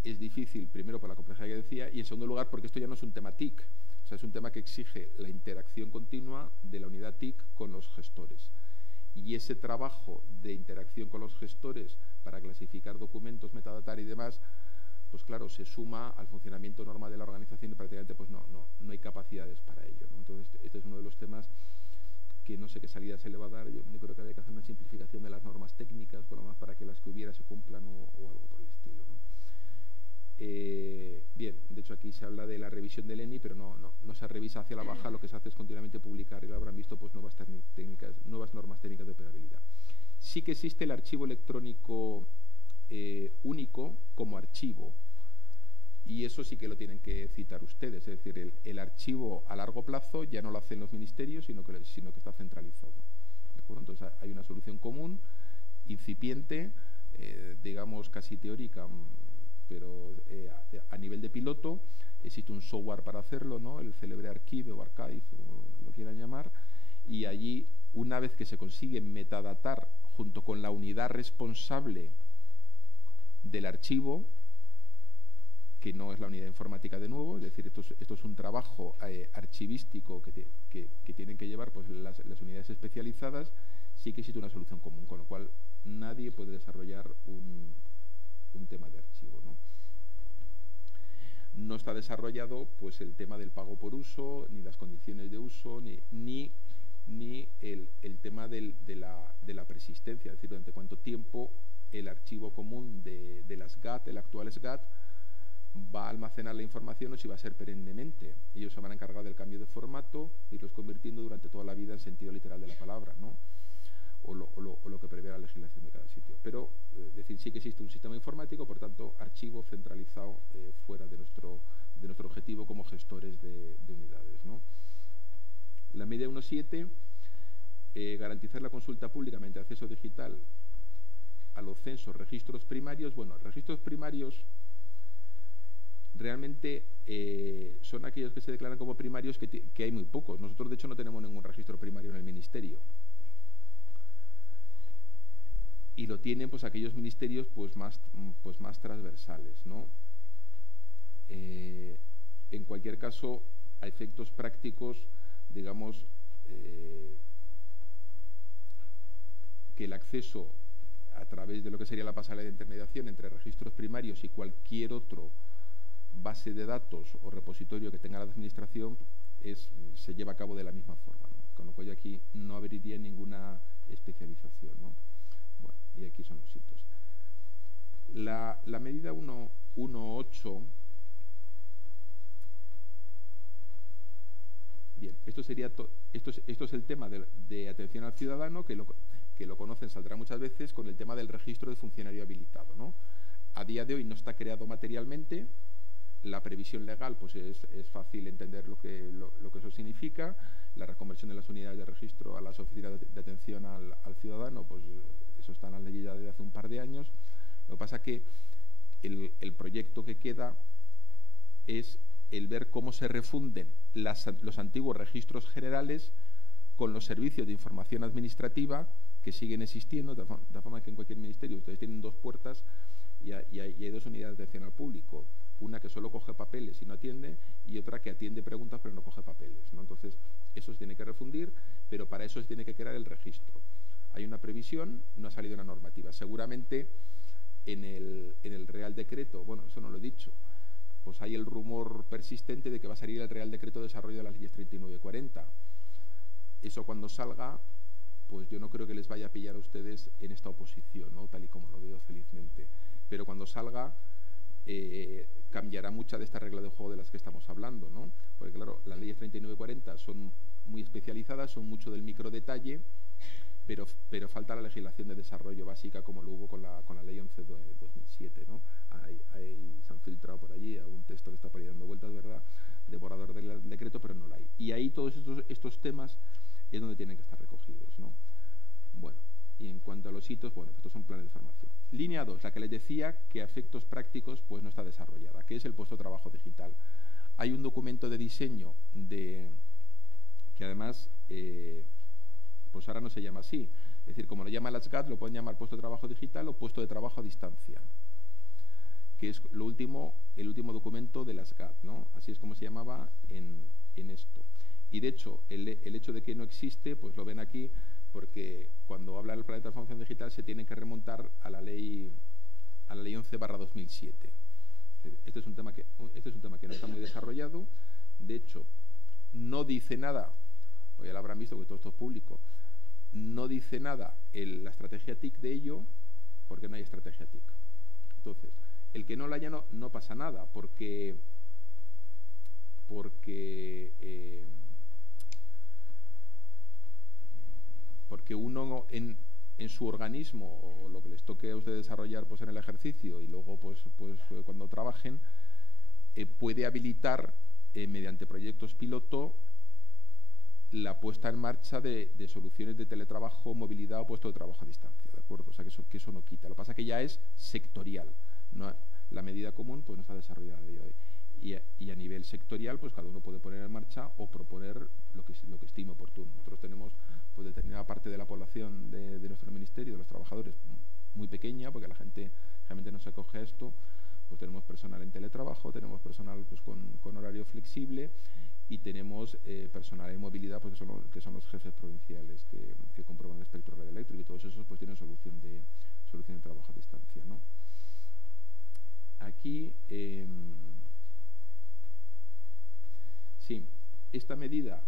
es difícil, primero por la complejidad que decía, y en segundo lugar porque esto ya no es un tema TIC, o sea, es un tema que exige la interacción continua de la unidad TIC con los gestores. Y ese trabajo de interacción con los gestores para clasificar documentos, metadatar y demás, pues claro, se suma al funcionamiento normal de la organización y prácticamente pues no hay capacidades para ello, ¿no? Entonces, este es uno de los temas que no sé qué salida se le va a dar. Yo creo que habría que hacer una simplificación de las normas técnicas, por lo más para que las que hubiera se cumplan o algo por el estilo, ¿no? Bien, de hecho aquí se habla de la revisión del ENI, pero no se revisa hacia la baja, lo que se hace es continuamente publicar, y lo habrán visto pues nuevas normas técnicas de operabilidad. Sí que existe el archivo electrónico único como archivo, y eso sí que lo tienen que citar ustedes, es decir, el archivo a largo plazo ya no lo hacen los ministerios, sino que está centralizado, ¿de acuerdo? Entonces hay una solución común, incipiente, digamos casi teórica, pero a nivel de piloto existe un software para hacerlo, ¿no? El célebre Archive o Archive, o lo quieran llamar, y allí, una vez que se consigue metadatar junto con la unidad responsable del archivo, que no es la unidad informática de nuevo, es decir, esto es un trabajo archivístico que tienen que llevar pues, las unidades especializadas, sí que existe una solución común, con lo cual nadie puede desarrollar un tema de archivo, ¿no? No está desarrollado pues, el tema del pago por uso, ni las condiciones de uso, ni el tema de la persistencia, es decir, durante cuánto tiempo el archivo común de las GAT, el actual SGAT, va a almacenar la información o si va a ser perennemente. Ellos se van a encargar del cambio de formato y los convirtiendo durante toda la vida en sentido literal de la palabra, ¿no? O lo que prevé la legislación de cada sitio. Pero, es decir, sí que existe un sistema informático, por tanto, archivo centralizado fuera de nuestro objetivo como gestores de unidades, ¿no? La medida 1.7, garantizar la consulta pública mediante acceso digital a los censos, registros primarios. Bueno, registros primarios realmente son aquellos que se declaran como primarios, que hay muy pocos. Nosotros, de hecho, no tenemos ningún registro primario en el Ministerio. y lo tienen pues aquellos ministerios pues más transversales, ¿no? En cualquier caso, a efectos prácticos, digamos, que el acceso a través de lo que sería la pasarela de intermediación entre registros primarios y cualquier otro base de datos o repositorio que tenga la administración se lleva a cabo de la misma forma, ¿no? Con lo cual aquí no habría ninguna especialización, ¿no? Bueno, y aquí son los hitos. La medida 1.8. Bien, esto es el tema de atención al ciudadano, que lo conocen, saldrá muchas veces con el tema del registro de funcionario habilitado, ¿no? A día de hoy no está creado materialmente. La previsión legal pues es fácil entender lo que eso significa. La reconversión de las unidades de registro a las oficinas de atención al ciudadano, pues eso está en la ley ya desde hace un par de años. Lo que pasa es que el proyecto que queda es el ver cómo se refunden los antiguos registros generales con los servicios de información administrativa que siguen existiendo, de forma que en cualquier ministerio ustedes tienen dos puertas y hay dos unidades de atención al público. Una que solo coge papeles y no atiende, y otra que atiende preguntas pero no coge papeles, ¿no? Entonces, eso se tiene que refundir, pero para eso se tiene que crear el registro. Hay una previsión, no ha salido una normativa. Seguramente en el Real Decreto, bueno, eso no lo he dicho, pues hay el rumor persistente de que va a salir el Real Decreto de Desarrollo de las Leyes 39 y 40. Eso cuando salga, pues yo no creo que les vaya a pillar a ustedes en esta oposición, ¿no? Tal y como lo veo felizmente. Pero cuando salga, cambiará mucha de esta regla de juego de las que estamos hablando, ¿no? Porque claro, las leyes 39 y 40 son muy especializadas, son mucho del micro detalle, pero falta la legislación de desarrollo básica como lo hubo con la ley 11 de 2007, ¿no? Ahí se han filtrado por allí, a un texto le está por ahí dando vueltas, ¿verdad?, de borrador del decreto, pero no la hay. Y ahí todos estos temas es donde tienen que estar recogidos, ¿no? Bueno, y en cuanto a los hitos, bueno, estos son planes de formación. Línea 2, la que les decía que a efectos prácticos pues no está desarrollada, que es el puesto de trabajo digital. Hay un documento de diseño que además pues ahora no se llama así. Es decir, como lo llama la SGAT, lo pueden llamar puesto de trabajo digital o puesto de trabajo a distancia, que es el último documento de la SGAT, ¿no? Así es como se llamaba en esto. Y de hecho, el hecho de que no existe, pues lo ven aquí, porque cuando habla del plan de transformación digital se tiene que remontar a la ley 11/2007. Este es un tema que no está muy desarrollado. De hecho, no dice nada, o ya lo habrán visto porque todo esto es público, no dice nada la estrategia TIC de ello, porque no hay estrategia TIC. Entonces, el que no la haya no pasa nada, porque uno en su organismo, o lo que les toque a ustedes desarrollar pues en el ejercicio y luego pues cuando trabajen, puede habilitar mediante proyectos piloto la puesta en marcha de soluciones de teletrabajo, movilidad o puesto de trabajo a distancia, ¿de acuerdo? O sea, que eso no quita. Lo que pasa es que ya es sectorial, ¿no? La medida común pues no está desarrollada de hoy. Y a nivel sectorial, pues cada uno puede poner en marcha o proponer lo que estime oportuno. Nosotros tenemos pues determinada parte de la población de nuestro ministerio, de los trabajadores, muy pequeña, porque la gente realmente no se acoge a esto. Pues tenemos personal en teletrabajo, tenemos personal pues con horario flexible y tenemos personal en movilidad, pues que son los jefes provinciales que comprueban el espectro radioeléctrico, y todos esos pues tienen solución de trabajo a distancia, ¿no? Aquí sí, esta medida,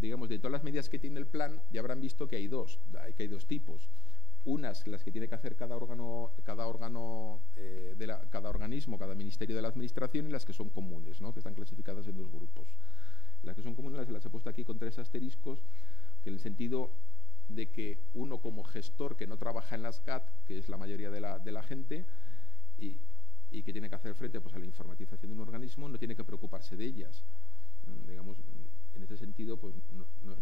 digamos, de todas las medidas que tiene el plan, ya habrán visto que hay dos tipos. Unas, las que tiene que hacer cada organismo, cada ministerio de la administración, y las que son comunes, ¿no? Que están clasificadas en dos grupos. Las que son comunes las he puesto aquí con 3 asteriscos, que en el sentido de que uno como gestor que no trabaja en las CAT, que es la mayoría de la gente, y que tiene que hacer frente pues a la informatización de un organismo, no tiene que preocuparse de ellas. Digamos, en este sentido, pues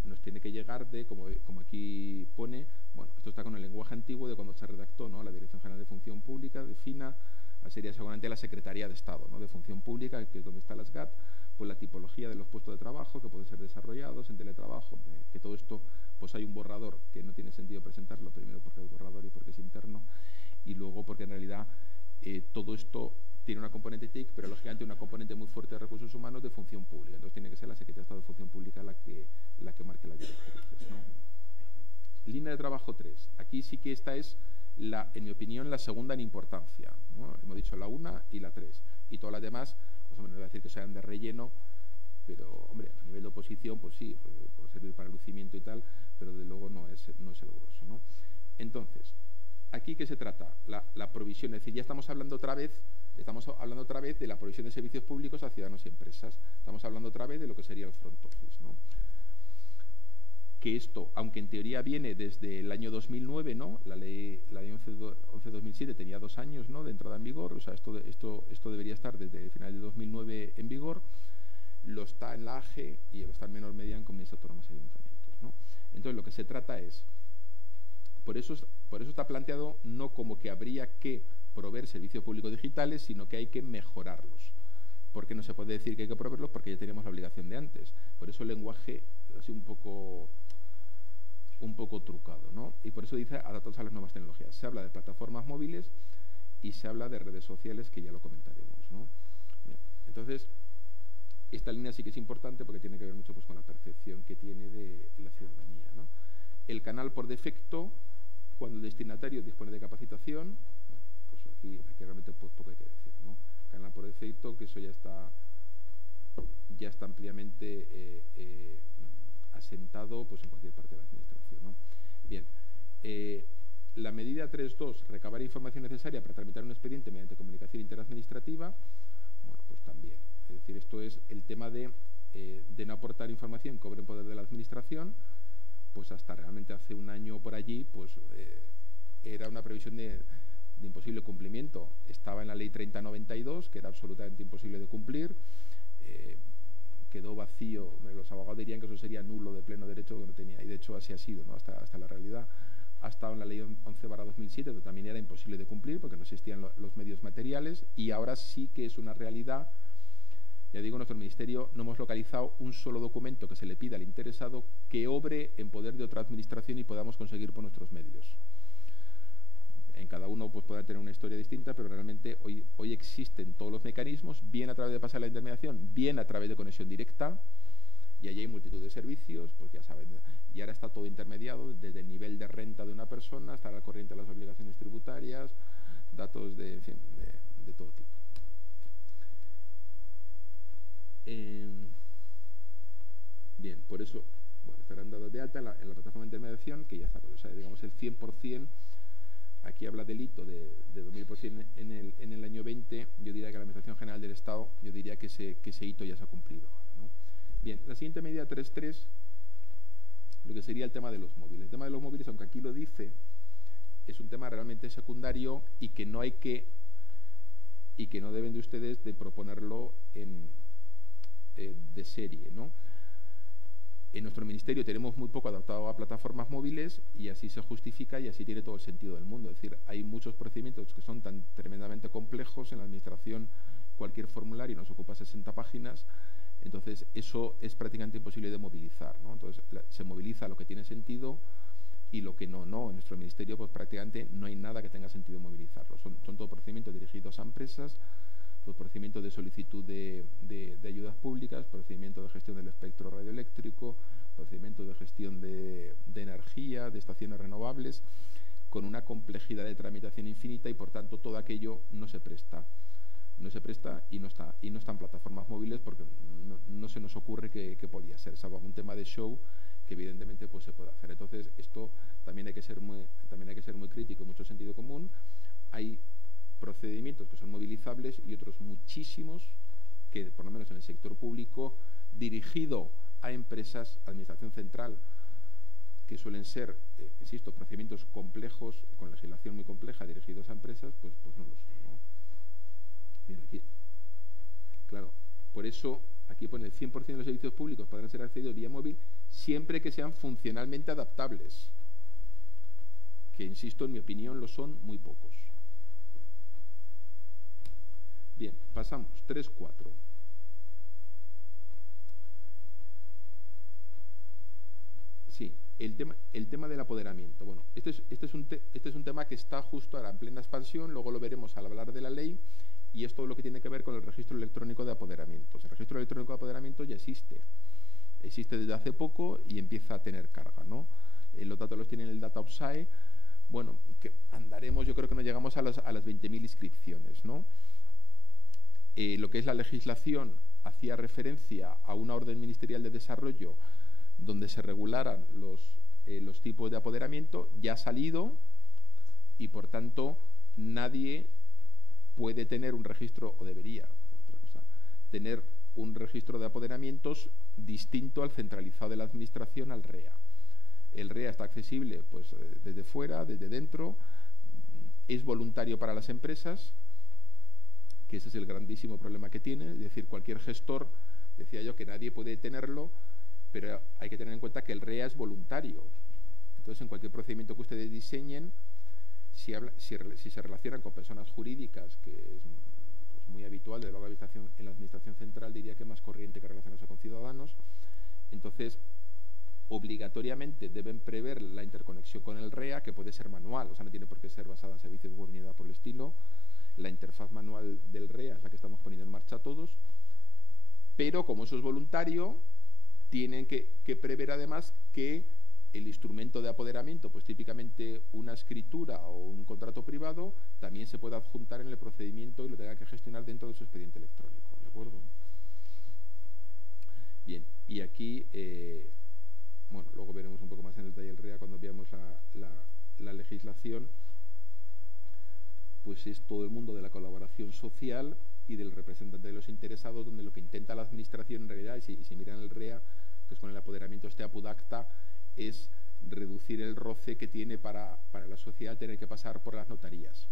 nos tiene que llegar de, como aquí pone, bueno, esto está con el lenguaje antiguo de cuando se redactó, ¿no? La Dirección General de Función Pública, de FINA, sería seguramente la Secretaría de Estado, ¿no?, de Función Pública, que es donde está la SGAT, pues la tipología de los puestos de trabajo que pueden ser desarrollados en teletrabajo, que todo esto, pues hay un borrador que no tiene sentido presentarlo, primero porque es borrador y porque es interno, y luego porque en realidad todo esto tiene una componente TIC, pero lógicamente una componente muy fuerte de recursos humanos de función pública. Entonces tiene que ser la Secretaría de Estado de Función Pública la que marque las directrices, ¿no? Línea de trabajo 3. Aquí sí que esta es, en mi opinión, la segunda en importancia, ¿no? Hemos dicho la 1 y la 3. Y todas las demás, pues hombre, no voy a decir que sean de relleno, pero hombre, a nivel de oposición, pues sí, puede servir para lucimiento y tal, pero de luego no es el grueso, ¿no? Entonces, ¿aquí qué se trata? La provisión, es decir, ya estamos hablando otra vez de la provisión de servicios públicos a ciudadanos y empresas. Estamos hablando otra vez de lo que sería el front office, ¿no? Que esto, aunque en teoría viene desde el año 2009, ¿no?, la ley 11-2007 tenía 2 años, ¿no?, de entrada en vigor, o sea, esto debería estar desde el final de 2009 en vigor, lo está en la AGE y lo está en menor medida en comunidades autónomas y ayuntamientos, ¿no? Entonces, lo que se trata es, por eso está planteado no como que habría que proveer servicios públicos digitales, sino que hay que mejorarlos. Porque no se puede decir que hay que proveerlos porque ya teníamos la obligación de antes. Por eso el lenguaje es así un poco trucado, ¿no? Y por eso dice adaptados a las nuevas tecnologías. Se habla de plataformas móviles y se habla de redes sociales, que ya lo comentaremos, ¿no? Bien. Entonces, esta línea sí que es importante porque tiene que ver mucho, pues, con la percepción que tiene de la ciudadanía, ¿no? El canal por defecto, cuando el destinatario dispone de capacitación, pues aquí realmente pues poco hay que decir, ¿no? Canal por defecto, que eso ya está ampliamente asentado, pues, en cualquier parte de la administración, ¿no? Bien, la medida 3.2, recabar información necesaria para tramitar un expediente mediante comunicación interadministrativa, bueno, pues también. Es decir, esto es el tema de no aportar información que obre en poder de la administración, pues hasta realmente hace un año por allí, pues era una previsión de imposible cumplimiento. Estaba en la ley 3092, que era absolutamente imposible de cumplir, quedó vacío. Los abogados dirían que eso sería nulo de pleno derecho, que no tenía, y de hecho así ha sido, ¿no?, hasta la realidad. Ha estado en la ley 11/2007, donde también era imposible de cumplir porque no existían los medios materiales, y ahora sí que es una realidad. Ya digo, nuestro ministerio no hemos localizado un solo documento que se le pida al interesado que obre en poder de otra administración y podamos conseguir por nuestros medios. En cada uno pues podrá tener una historia distinta, pero realmente hoy existen todos los mecanismos, bien a través de pasar la intermediación, bien a través de conexión directa, y allí hay multitud de servicios, pues ya saben, y ahora está todo intermediado, desde el nivel de renta de una persona hasta la corriente de las obligaciones tributarias, datos de, en fin, de todo tipo. Bien, por eso, bueno, estarán dados de alta en la plataforma de intermediación, que ya está, pues, o sea, digamos el 100%, aquí habla del hito de 2000% en el año 20, yo diría que la Administración General del Estado, yo diría que ese hito ya se ha cumplido ahora, ¿no? Bien, la siguiente medida 3.3, lo que sería el tema de los móviles. El tema de los móviles, aunque aquí lo dice, es un tema realmente secundario y que no deben de ustedes de proponerlo de serie, ¿no? En nuestro ministerio tenemos muy poco adaptado a plataformas móviles y así se justifica y así tiene todo el sentido del mundo. Es decir, hay muchos procedimientos que son tan tremendamente complejos en la administración, cualquier formulario nos ocupa 60 páginas, entonces eso es prácticamente imposible de movilizar, ¿no? Entonces se moviliza lo que tiene sentido y lo que no. En nuestro ministerio pues prácticamente no hay nada que tenga sentido movilizarlo. Son todos procedimientos dirigidos a empresas, los procedimientos de solicitud de ayudas públicas, procedimientos de gestión del espectro radioeléctrico, procedimientos de gestión de energía, de estaciones renovables, con una complejidad de tramitación infinita y por tanto todo aquello no se presta y no está en plataformas móviles porque no se nos ocurre que podía ser, salvo algún tema de show que evidentemente pues se puede hacer. Entonces esto también hay que ser muy crítico, mucho sentido común. Hay procedimientos que son movilizables y otros muchísimos que, por lo menos en el sector público, dirigido a empresas, administración central, que suelen ser, insisto, procedimientos complejos, con legislación muy compleja, dirigidos a empresas, pues no lo son, ¿no? Bien, aquí, claro, por eso aquí pone el 100% de los servicios públicos podrán ser accedidos vía móvil siempre que sean funcionalmente adaptables, que, insisto, en mi opinión lo son muy pocos. Bien, pasamos. 3.4. Sí, el tema del apoderamiento. Bueno, este es un tema que está justo ahora en plena expansión, luego lo veremos al hablar de la ley, y es todo lo que tiene que ver con el registro electrónico de apoderamientos. El registro electrónico de apoderamiento ya existe desde hace poco y empieza a tener carga, ¿no? Los datos los tiene en el Data of SAE. Bueno, que andaremos, yo creo que no llegamos a las 20.000 inscripciones, ¿no? Lo que es la legislación hacía referencia a una orden ministerial de desarrollo donde se regularan los tipos de apoderamiento. Ya ha salido y, por tanto, nadie puede tener un registro, o debería, tener un registro de apoderamientos distinto al centralizado de la Administración, al REA. El REA está accesible pues, desde fuera, desde dentro, es voluntario para las empresas, que ese es el grandísimo problema que tiene, es decir, cualquier gestor, decía yo que nadie puede tenerlo, pero hay que tener en cuenta que el REA es voluntario. Entonces, en cualquier procedimiento que ustedes diseñen, si se relacionan con personas jurídicas, que es pues, muy habitual de la en la Administración Central, diría que es más corriente que relacionarse con ciudadanos, entonces obligatoriamente deben prever la interconexión con el REA, que puede ser manual, o sea, no tiene por qué ser basada en servicios web ni nada por el estilo. La interfaz manual del REA es la que estamos poniendo en marcha todos, pero como eso es voluntario, tienen que prever además que el instrumento de apoderamiento, pues típicamente una escritura o un contrato privado, también se puede adjuntar en el procedimiento y lo tenga que gestionar dentro de su expediente electrónico, ¿de acuerdo? Bien, y aquí, bueno, luego veremos un poco más en detalle el REA cuando veamos la legislación, pues es todo el mundo de la colaboración social y del representante de los interesados, donde lo que intenta la Administración en realidad, y si miran el REA, pues con el apoderamiento apudacta, es reducir el roce que tiene para la sociedad tener que pasar por las notarías.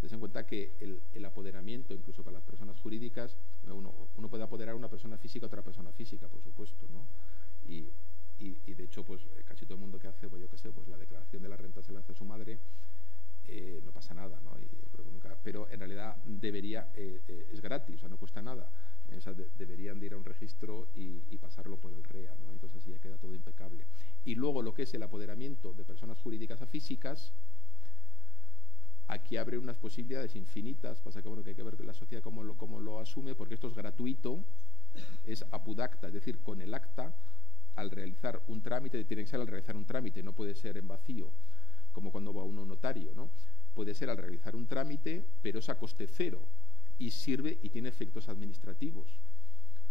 Ten en cuenta que el apoderamiento, incluso para las personas jurídicas, uno puede apoderar a una persona física a otra persona física, por supuesto, ¿no? Y de hecho, pues casi todo el mundo que hace, pues yo qué sé, pues la declaración de la renta se la hace a su madre, no pasa nada, ¿no? Pero en realidad debería, es gratis, o sea, no cuesta nada. O sea, deberían de ir a un registro y pasarlo por el REA, ¿no? Entonces así ya queda todo impecable. Y luego lo que es el apoderamiento de personas jurídicas a físicas, aquí abre unas posibilidades infinitas. Pasa que, bueno, que hay que ver la sociedad cómo lo asume, porque esto es gratuito, es apudacta, es decir, con el acta, al realizar un trámite, tiene que ser al realizar un trámite, no puede ser en vacío, como cuando va uno a un notario, ¿no? Puede ser al realizar un trámite, pero es a coste cero y sirve y tiene efectos administrativos,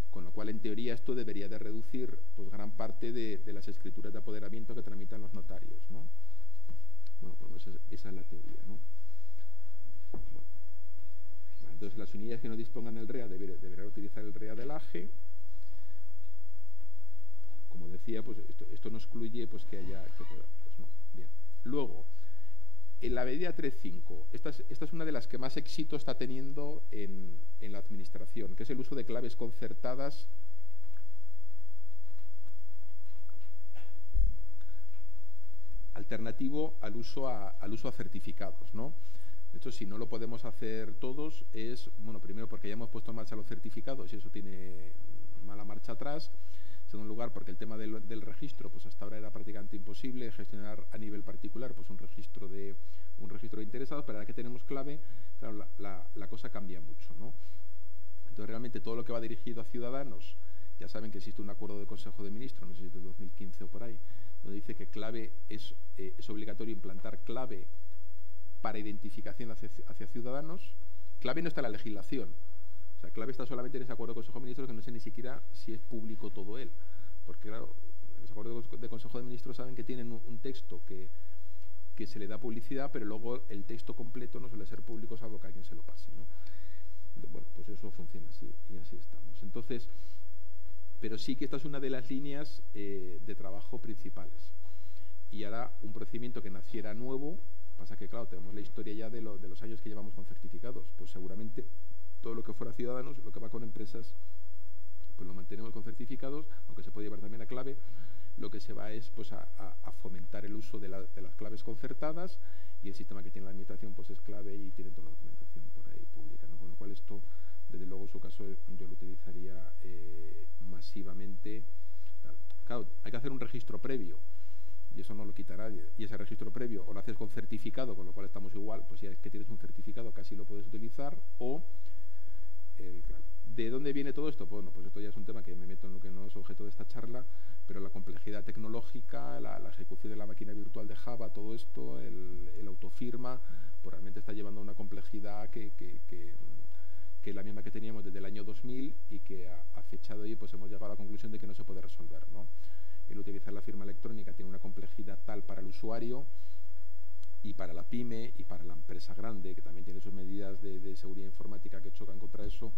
con lo cual en teoría esto debería de reducir pues gran parte de las escrituras de apoderamiento que tramitan los notarios, ¿no? Bueno, pues esa es la teoría, ¿no? Bueno, entonces las unidades que no dispongan del REA deberán utilizar el REA del AGE. Como decía, pues esto no excluye pues que haya que pueda, pues, ¿no? Bien. Luego, en la medida 3.5, esta es una de las que más éxito está teniendo en la Administración, que es el uso de claves concertadas alternativo al uso a certificados, ¿no? De hecho, si no lo podemos hacer todos, es, bueno, primero porque ya hemos puesto en marcha los certificados y eso tiene mala marcha atrás. En segundo lugar, porque el tema del registro, pues hasta ahora era prácticamente imposible gestionar a nivel particular, pues un registro de interesados, pero ahora que tenemos clave, claro, la cosa cambia mucho, ¿no? Entonces, realmente todo lo que va dirigido a ciudadanos, ya saben que existe un acuerdo de Consejo de Ministros, no sé si es del 2015 o por ahí, donde dice que clave es obligatorio implantar clave para identificación hacia ciudadanos. Clave no está en la legislación. O sea, clave está solamente en ese acuerdo de Consejo de Ministros, que no sé ni siquiera si es público todo él. Porque, claro, los acuerdos de Consejo de Ministros saben que tienen un texto que se le da publicidad, pero luego el texto completo no suele ser público, salvo que alguien se lo pase, ¿no? Bueno, pues eso funciona así, y así estamos. Entonces, pero sí que esta es una de las líneas de trabajo principales. Y ahora un procedimiento que naciera nuevo, pasa que, claro, tenemos la historia ya de los años que llevamos con certificados, pues seguramente todo lo que fuera ciudadanos, lo que va con empresas, pues lo mantenemos con certificados, aunque se puede llevar también a clave. Lo que se va es pues a fomentar el uso de las claves concertadas, y el sistema que tiene la Administración pues es clave y tiene toda la documentación por ahí pública, ¿no? Con lo cual esto luego en su caso yo lo utilizaría masivamente. Claro, hay que hacer un registro previo y eso no lo quita nadie, y ese registro previo o lo haces con certificado, con lo cual estamos igual, pues ya es que tienes un certificado casi lo puedes utilizar, o claro. ¿De dónde viene todo esto? Bueno, pues esto ya es un tema que me meto en lo que no es objeto de esta charla, pero la complejidad tecnológica, la ejecución de la máquina virtual de Java, todo esto, el autofirma, pues realmente está llevando a una complejidad que es la misma que teníamos desde el año 2000 y que a fecha de hoy pues hemos llegado a la conclusión de que no se puede resolver, ¿no? El utilizar la firma electrónica tiene una complejidad tal para el usuario y para la pyme y para la empresa grande, que también tiene sus medidas de seguridad informática que chocan contra eso,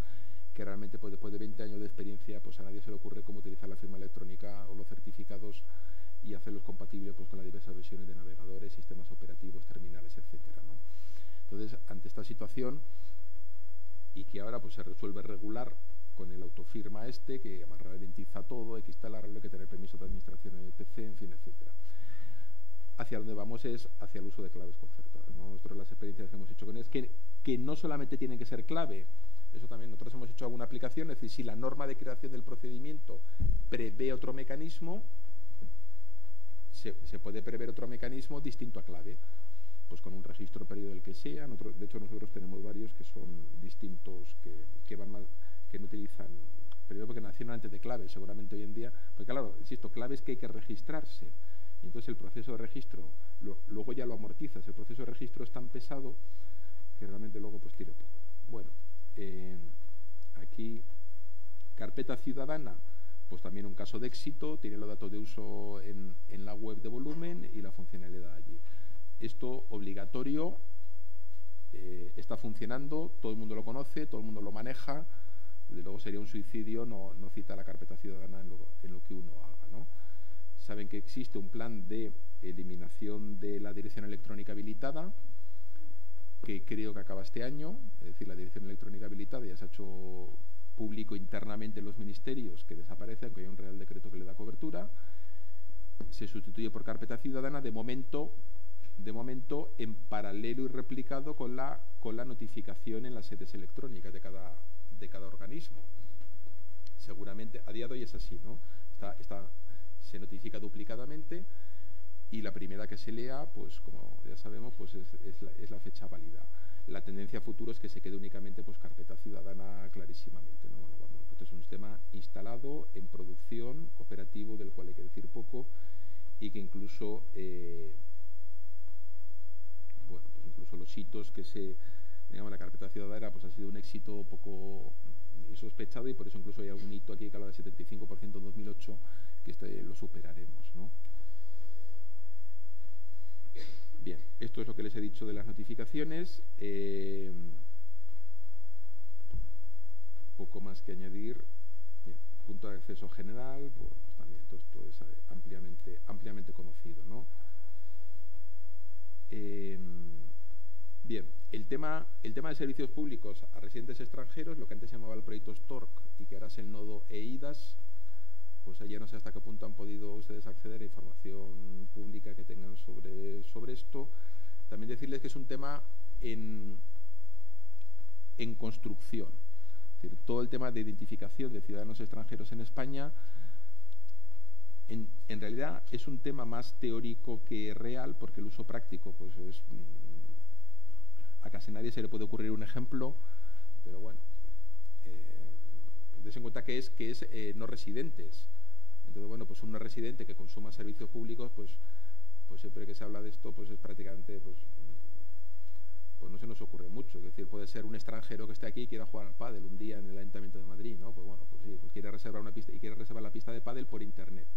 que realmente pues después de 20 años de experiencia pues a nadie se le ocurre cómo utilizar la firma electrónica o los certificados y hacerlos compatibles pues con las diversas versiones de navegadores, sistemas operativos, terminales, etcétera, ¿no? Entonces, ante esta situación, y que ahora pues se resuelve regular con el autofirma que ralentiza todo, hay que instalarlo, hay que tener permiso de administración en el PC, en fin, etcétera. Hacia donde vamos es hacia el uso de claves concertadas, ¿no? Nosotros las experiencias que hemos hecho con es que no solamente tienen que ser clave, eso también nosotros hemos hecho alguna aplicación, es decir, si la norma de creación del procedimiento prevé otro mecanismo, se puede prever otro mecanismo distinto a clave, pues con un registro previo del que sea. De hecho nosotros tenemos varios que son distintos, que van más, que no utilizan, primero porque nacieron antes de clave, seguramente hoy en día, porque claro, insisto, clave es que hay que registrarse, y entonces el proceso de registro, luego ya lo amortizas, el proceso de registro es tan pesado que realmente luego pues tira poco. Bueno, aquí, carpeta ciudadana, pues también un caso de éxito, tiene los datos de uso en la web de volumen y la funcionalidad allí. Esto obligatorio, está funcionando, todo el mundo lo conoce, todo el mundo lo maneja, desde luego sería un suicidio no citar la carpeta ciudadana en lo que uno haga, ¿no? Saben que existe un plan de eliminación de la dirección electrónica habilitada, que creo que acaba este año, es decir, la dirección electrónica habilitada ya se ha hecho público internamente en los ministerios, que desaparece, aunque hay un real decreto que le da cobertura, se sustituye por carpeta ciudadana, de momento en paralelo y replicado con la notificación en las sedes electrónicas de cada organismo. Seguramente, a día de hoy es así, ¿no? Se notifica duplicadamente y la primera que se lea, pues como ya sabemos, pues es la fecha válida. La tendencia a futuro es que se quede únicamente pues carpeta ciudadana clarísimamente, ¿no? Bueno, pues es un sistema instalado, en producción, operativo, del cual hay que decir poco, y que incluso bueno, pues incluso los hitos que digamos, la carpeta ciudadana pues ha sido un éxito poco insospechado, y por eso incluso hay algún hito aquí que habla del 75% en 2008, que lo superaremos, ¿no? Bien, esto es lo que les he dicho de las notificaciones. Poco más que añadir. Bien, punto de acceso general, pues también todo esto es ampliamente conocido, ¿no? Bien, el tema de servicios públicos a residentes extranjeros, lo que antes se llamaba el proyecto STORC y que ahora es el nodo EIDAS, pues ya no sé hasta qué punto han podido ustedes acceder a información pública que tengan sobre esto. También decirles que es un tema en construcción. Es decir, todo el tema de identificación de ciudadanos extranjeros en España, en realidad es un tema más teórico que real, porque el uso práctico pues es... a casi nadie se le puede ocurrir un ejemplo, pero bueno, des en cuenta que es no residentes. Entonces, bueno, pues un no residente que consuma servicios públicos, pues siempre que se habla de esto, pues es prácticamente, pues no se nos ocurre mucho. Es decir, puede ser un extranjero que esté aquí y quiera jugar al pádel un día en el Ayuntamiento de Madrid, ¿no? Pues bueno, pues sí, pues quiere reservar una pista y quiere reservar la pista de pádel por internet.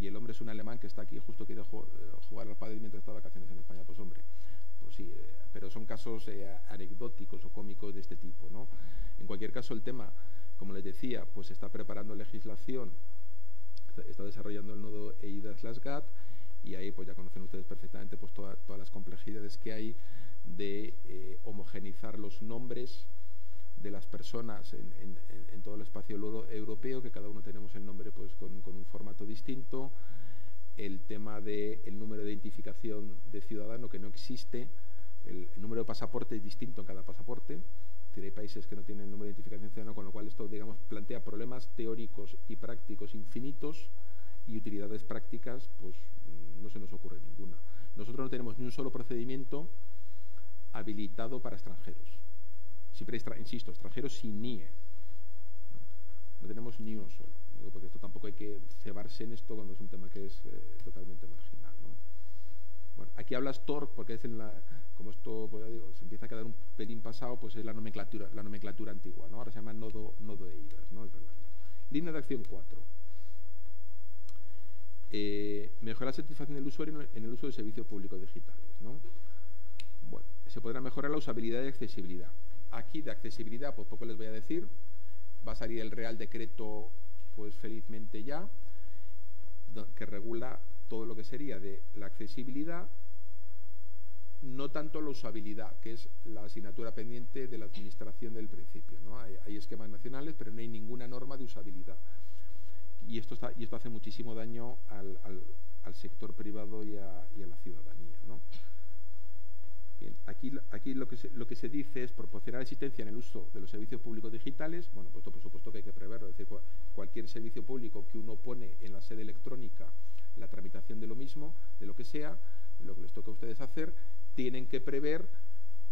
Y el hombre es un alemán que está aquí y justo quiere jugar al pádel mientras está de vacaciones en España. Pues hombre, pues sí, pero son casos anecdóticos o cómicos de este tipo, ¿no? En cualquier caso, el tema, como les decía, pues se está preparando legislación, está desarrollando el nodo EIDAS/GAT, y ahí pues ya conocen ustedes perfectamente pues todas las complejidades que hay de homogeneizar los nombres de las personas en todo el espacio europeo, que cada uno tenemos el nombre pues con un formato distinto, el tema del número de identificación de ciudadano, que no existe, el número de pasaporte es distinto en cada pasaporte, decir, hay países que no tienen número de identificación ciudadana, con lo cual esto, digamos, plantea problemas teóricos y prácticos infinitos y utilidades prácticas, pues no se nos ocurre ninguna. Nosotros no tenemos ni un solo procedimiento habilitado para extranjeros. Siempre, insisto, extranjeros sin NIE. No tenemos ni uno solo. Digo, porque esto tampoco hay que cebarse en esto cuando es un tema que es totalmente marginal, ¿no? Bueno, aquí hablas TORC porque es en la, como esto, pues ya digo, se empieza a quedar un pelín pasado, pues es la nomenclatura antigua, ¿no? Ahora se llama nodo EIDAS, ¿no? El reglamento. Línea de acción 4. Mejorar la satisfacción del usuario en el uso de servicios públicos digitales, ¿no? Bueno, se podrá mejorar la usabilidad y accesibilidad. Aquí de accesibilidad, pues poco les voy a decir. Va a salir el Real Decreto, pues felizmente ya, que regula todo lo que sería de la accesibilidad, no tanto la usabilidad, que es la asignatura pendiente de la administración del principio, ¿no? Hay esquemas nacionales, pero no hay ninguna norma de usabilidad. Y esto hace muchísimo daño al sector privado y a la ciudadanía, ¿no? Bien, aquí lo que se dice es proporcionar asistencia en el uso de los servicios públicos digitales. Bueno, pues esto por supuesto que hay que preverlo, es decir, cualquier servicio público que uno pone en la sede electrónica, la tramitación de lo mismo, de lo que sea, lo que les toca a ustedes hacer, tienen que prever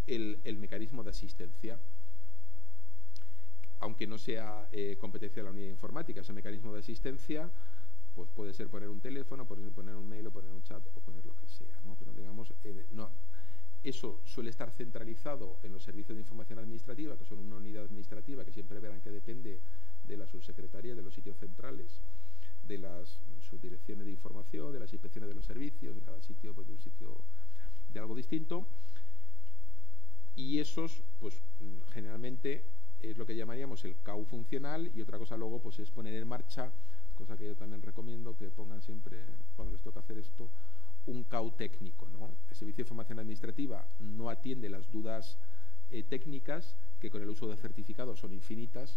el mecanismo de asistencia, aunque no sea competencia de la unidad informática. Ese mecanismo de asistencia pues puede ser poner un teléfono, puede ser poner un mail o poner un chat o poner lo que sea, ¿no? Pero digamos, eso suele estar centralizado en los servicios de información administrativa, que son una unidad administrativa que siempre verán que depende de la subsecretaría, de los sitios centrales, de las subdirecciones de información, de las inspecciones de los servicios, en cada sitio, pues, de un sitio de algo distinto. Y esos, pues generalmente es lo que llamaríamos el CAU funcional, y otra cosa luego pues es poner en marcha, cosa que yo también recomiendo que pongan siempre, cuando les toca hacer esto, un CAU técnico, ¿no? El Servicio de Información Administrativa no atiende las dudas técnicas, que con el uso de certificados son infinitas.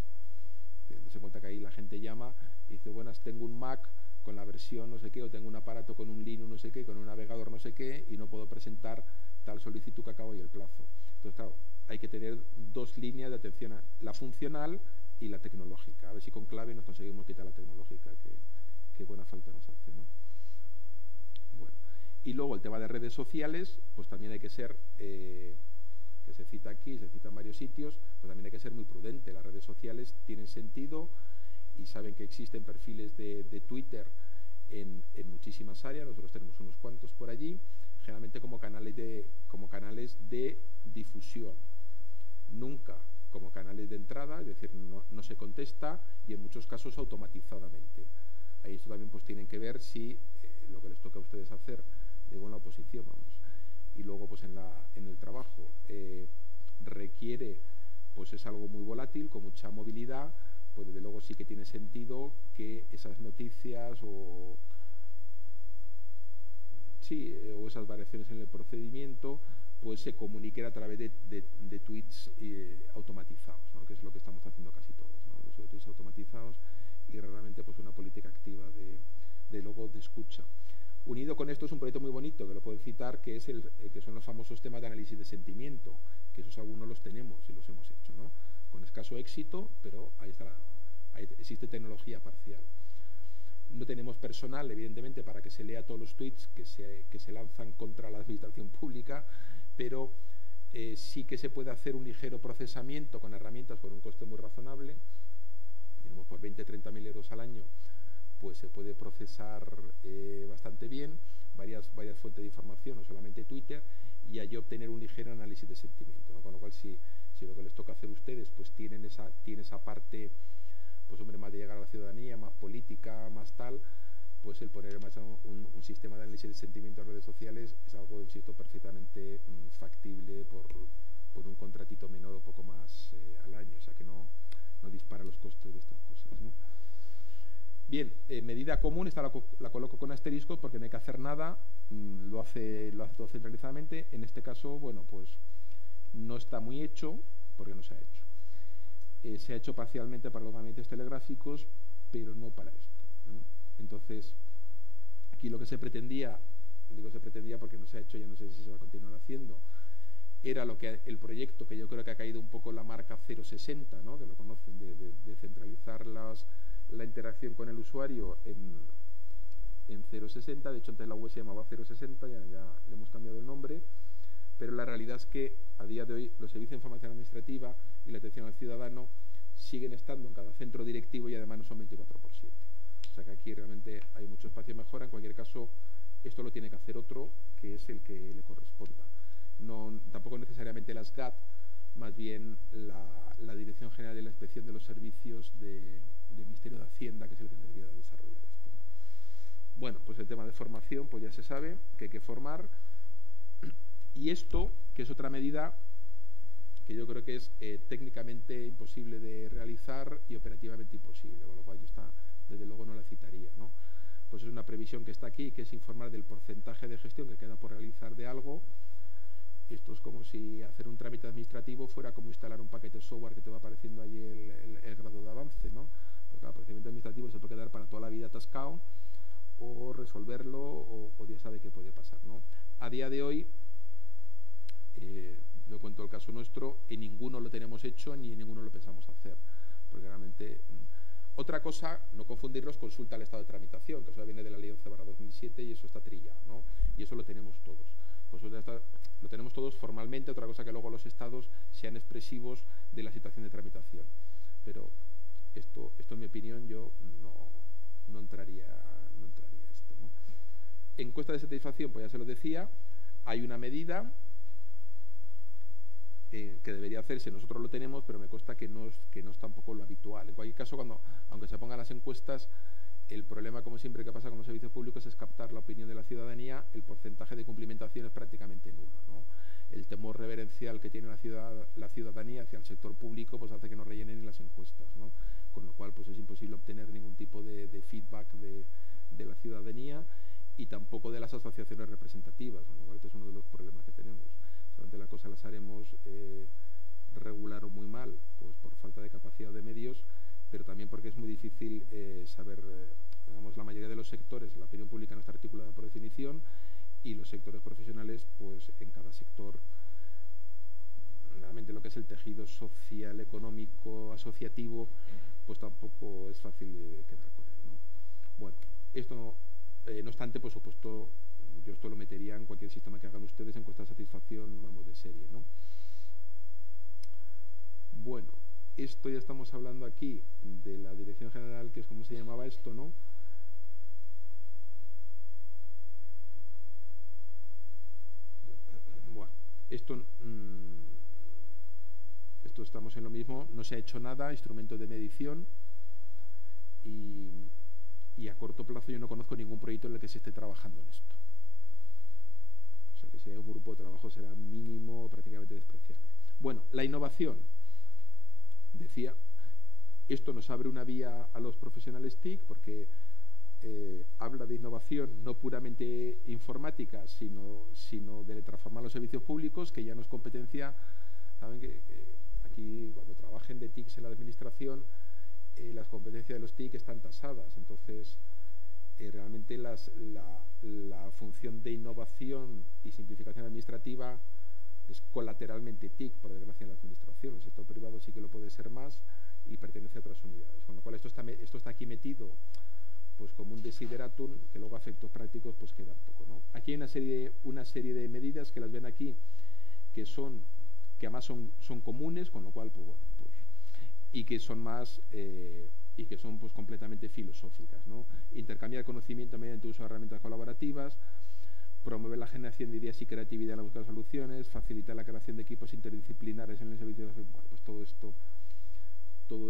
Teniéndose en cuenta que ahí la gente llama y dice, buenas, tengo un Mac con la versión no sé qué, o tengo un aparato con un Linux no sé qué, con un navegador no sé qué, y no puedo presentar tal solicitud que acabo y el plazo. Entonces, claro, hay que tener dos líneas de atención, la funcional y la tecnológica. A ver si con clave nos conseguimos quitar la tecnológica, que buena falta nos hace, ¿no? Bueno, y luego el tema de redes sociales, pues también hay que ser, que se cita aquí, se cita en varios sitios, pues también hay que ser muy prudente. Las redes sociales tienen sentido y saben que existen perfiles de Twitter en muchísimas áreas. Nosotros tenemos unos cuantos por allí, generalmente como canales de difusión, nunca como canales de entrada, es decir, no se contesta, y en muchos casos automatizadamente. Ahí esto también pues tienen que ver si lo que les toca a ustedes hacer, digo en la oposición, vamos, y luego pues en el trabajo requiere, pues es algo muy volátil, con mucha movilidad, pues desde luego sí que tiene sentido que esas noticias o esas variaciones en el procedimiento pues se comuniquen a través de tweets automatizados, ¿no? Que es lo que estamos haciendo casi todos, ¿no? Los tweets automatizados y realmente pues una política activa de escucha. Unido con esto es un proyecto muy bonito, que lo pueden citar, que son los famosos temas de análisis de sentimiento, que esos algunos los tenemos y los hemos hecho, ¿no? Con escaso éxito, pero ahí existe tecnología parcial. No tenemos personal, evidentemente, para que se lea todos los tweets que se lanzan contra la administración pública, pero sí que se puede hacer un ligero procesamiento con herramientas con un coste muy razonable. Digamos, por 20-30.000 euros al año, pues se puede procesar bastante bien varias fuentes de información, no solamente Twitter, y allí obtener un ligero análisis de sentimiento, ¿no? Con lo cual, si lo que les toca hacer a ustedes, pues tiene esa parte, pues hombre, más de llegar a la ciudadanía, más política, más tal, pues el poner en marcha un sistema de análisis de sentimiento en redes sociales es algo, insisto, perfectamente factible por un contratito menor o poco más al año, o sea que no dispara los costes de estas cosas, ¿no? Bien, medida común, esta la coloco con asterisco porque no hay que hacer nada, lo hace todo centralizadamente. En este caso, bueno, pues no está muy hecho porque no se ha hecho. Se ha hecho parcialmente para los gabinetes telegráficos, pero no para esto, ¿no? Entonces, aquí lo que se pretendía, digo se pretendía porque no se ha hecho, ya no sé si se va a continuar haciendo, era el proyecto que yo creo que ha caído un poco la marca 060, ¿no? Que lo conocen, de centralizar la interacción con el usuario en 060. De hecho, antes la web se llamaba 060, ya le hemos cambiado el nombre, pero la realidad es que a día de hoy los servicios de información administrativa y la atención al ciudadano siguen estando en cada centro directivo y además no son 24/7. O sea que aquí realmente hay mucho espacio de mejora. En cualquier caso, esto lo tiene que hacer otro, que es el que le corresponda. Tampoco necesariamente las GAT, más bien la Dirección General de la Inspección de los Servicios del Ministerio de Hacienda, que es el que debería desarrollar esto. Bueno, pues el tema de formación, pues ya se sabe que hay que formar. Y esto, que es otra medida que yo creo que es técnicamente imposible de realizar y operativamente imposible, con lo cual yo desde luego no la citaría, ¿no? Pues es una previsión que está aquí, que es informar del porcentaje de gestión que queda por realizar de algo. Esto es como si hacer un trámite administrativo fuera como instalar un paquete de software que te va apareciendo allí el grado de avance, ¿no? Porque el procedimiento administrativo se puede quedar para toda la vida atascado, o resolverlo, o Dios sabe qué puede pasar, ¿no? A día de hoy, no cuento el caso nuestro, en ninguno lo tenemos hecho ni en ninguno lo pensamos hacer, porque realmente... Otra cosa, no confundirlos, consulta al estado de tramitación, que eso viene de la Ley 11/2007 y eso está trillado, ¿no? Y eso lo tenemos todos. Lo tenemos todos formalmente, otra cosa que luego los estados sean expresivos de la situación de tramitación. Pero esto en mi opinión, yo no entraría a esto, ¿no? Encuesta de satisfacción, pues ya se lo decía, hay una medida que debería hacerse, nosotros lo tenemos, pero me consta que no es tampoco lo habitual. En cualquier caso, aunque se pongan las encuestas, el problema, como siempre que pasa con los servicios públicos, es captar la opinión de la ciudadanía. El porcentaje de cumplimentación es prácticamente nulo, ¿no? El temor reverencial que tiene la ciudadanía hacia el sector público pues hace que no rellenen ni las encuestas, ¿no? Con lo cual pues es imposible obtener ningún tipo de feedback de la ciudadanía y tampoco de las asociaciones representativas, con lo cual este es uno de los problemas que tenemos. Solamente las cosas las haremos regular o muy mal, pues por falta de capacidad de medios, pero también porque es muy difícil saber, digamos, la mayoría de los sectores, la opinión pública no está articulada por definición, y los sectores profesionales, pues en cada sector, realmente lo que es el tejido social, económico, asociativo, pues tampoco es fácil de quedar con él, ¿no? Bueno, esto no obstante, por supuesto, yo esto lo metería en cualquier sistema que hagan ustedes, encuesta de satisfacción, vamos, de serie, ¿no? Bueno, esto ya estamos hablando aquí de la Dirección General, que es como se llamaba esto, ¿no? Bueno, esto estamos en lo mismo, no se ha hecho nada, instrumento de medición, y a corto plazo yo no conozco ningún proyecto en el que se esté trabajando en esto. O sea que si hay un grupo de trabajo será mínimo, prácticamente despreciable. Bueno, la innovación. Decía, esto nos abre una vía a los profesionales TIC porque habla de innovación no puramente informática, sino de transformar los servicios públicos, que ya no es competencia. Saben que aquí cuando trabajen de TICs en la administración, las competencias de los TIC están tasadas, entonces realmente la función de innovación y simplificación administrativa es colateralmente TIC, por desgracia, en la administración. El sector privado sí que lo puede ser más y pertenece a otras unidades, con lo cual esto está aquí metido pues como un desideratum, que luego a efectos prácticos pues queda poco, ¿no? Aquí hay una serie de medidas que las ven aquí, que además son comunes, con lo cual pues bueno, pues, y que son pues completamente filosóficas, ¿no? Intercambiar conocimiento mediante uso de herramientas colaborativas, promover la generación de ideas y creatividad en la búsqueda de soluciones, facilitar la creación de equipos interdisciplinares en el servicio de... Bueno, pues todo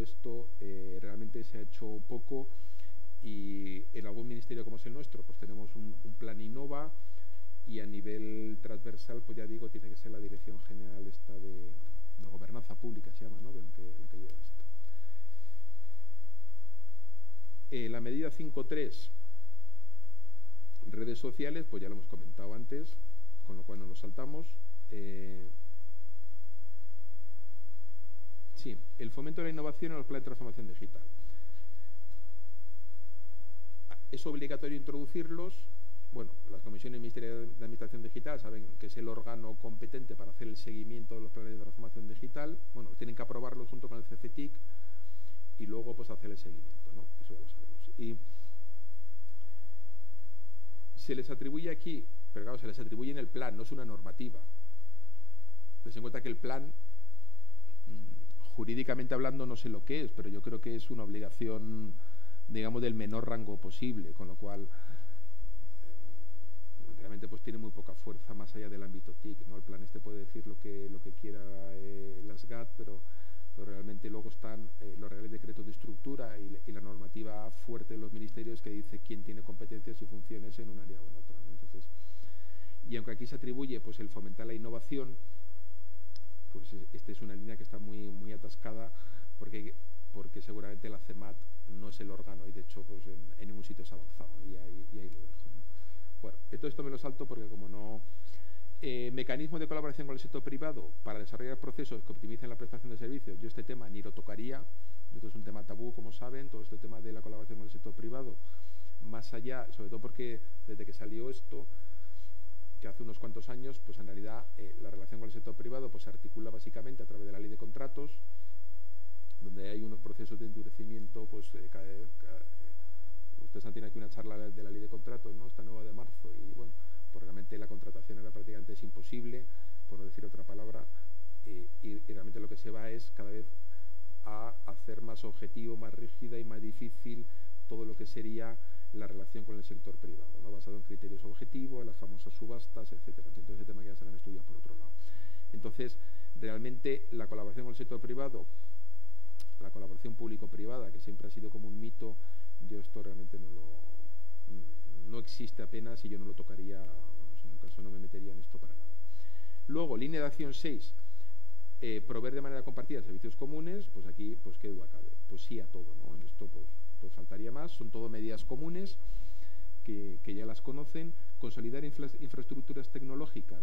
esto realmente se ha hecho poco, y en algún ministerio como es el nuestro pues tenemos un plan Innova, y a nivel transversal pues ya digo, tiene que ser la Dirección General esta de Gobernanza Pública, se llama, ¿no? La que lleva esto. La medida 5.3, redes sociales, pues ya lo hemos comentado antes, con lo cual no lo saltamos. Sí, el fomento de la innovación en los planes de transformación digital. Es obligatorio introducirlos, bueno, las comisiones ministeriales de Administración Digital saben que es el órgano competente para hacer el seguimiento de los planes de transformación digital. Bueno, tienen que aprobarlos junto con el CCTIC y luego pues hacer el seguimiento, ¿no? Eso ya lo sabemos. Y se les atribuye aquí, pero claro, se les atribuye en el plan, no es una normativa. Les en cuenta que el plan, jurídicamente hablando, no sé lo que es, pero yo creo que es una obligación, digamos, del menor rango posible, con lo cual realmente pues tiene muy poca fuerza más allá del ámbito TIC, ¿no? El plan este puede decir lo que quiera las GAT, pero realmente luego están los reales decretos de estructura y la normativa fuerte de los ministerios que dice quién tiene competencias y funciones en un área o en otra, ¿no? Entonces, y aunque aquí se atribuye pues el fomentar la innovación, pues esta es una línea que está muy atascada porque seguramente la CEMAT no es el órgano y de hecho pues en ningún sitio se ha avanzado y ahí lo dejo, ¿no? Bueno, todo esto me lo salto porque como no... mecanismos de colaboración con el sector privado para desarrollar procesos que optimicen la prestación de servicios. Yo este tema ni lo tocaría, esto es un tema tabú, como saben, todo este tema de la colaboración con el sector privado, más allá, sobre todo porque desde que salió esto, que hace unos cuantos años, pues en realidad la relación con el sector privado pues se articula básicamente a través de la ley de contratos, donde hay unos procesos de endurecimiento, pues ustedes han tenido aquí una charla de la ley de contratos, ¿no? Esta nueva de marzo, y bueno, pues realmente la contratación era prácticamente imposible, por no decir otra palabra, y realmente lo que se va es cada vez a hacer más objetivo, más rígida y más difícil todo lo que sería la relación con el sector privado, ¿no? Basado en criterios objetivos, las famosas subastas, etcétera. Entonces ese tema que ya se lo han estudiado por otro lado. Entonces, realmente la colaboración con el sector privado, la colaboración público-privada, que siempre ha sido como un mito, yo esto realmente no existe apenas y yo no lo tocaría, vamos, en el caso no me metería en esto para nada. Luego, línea de acción 6, proveer de manera compartida servicios comunes, pues aquí, pues qué duda cabe, pues sí a todo, ¿no? En esto pues faltaría más, son todo medidas comunes que ya las conocen. Consolidar infraestructuras tecnológicas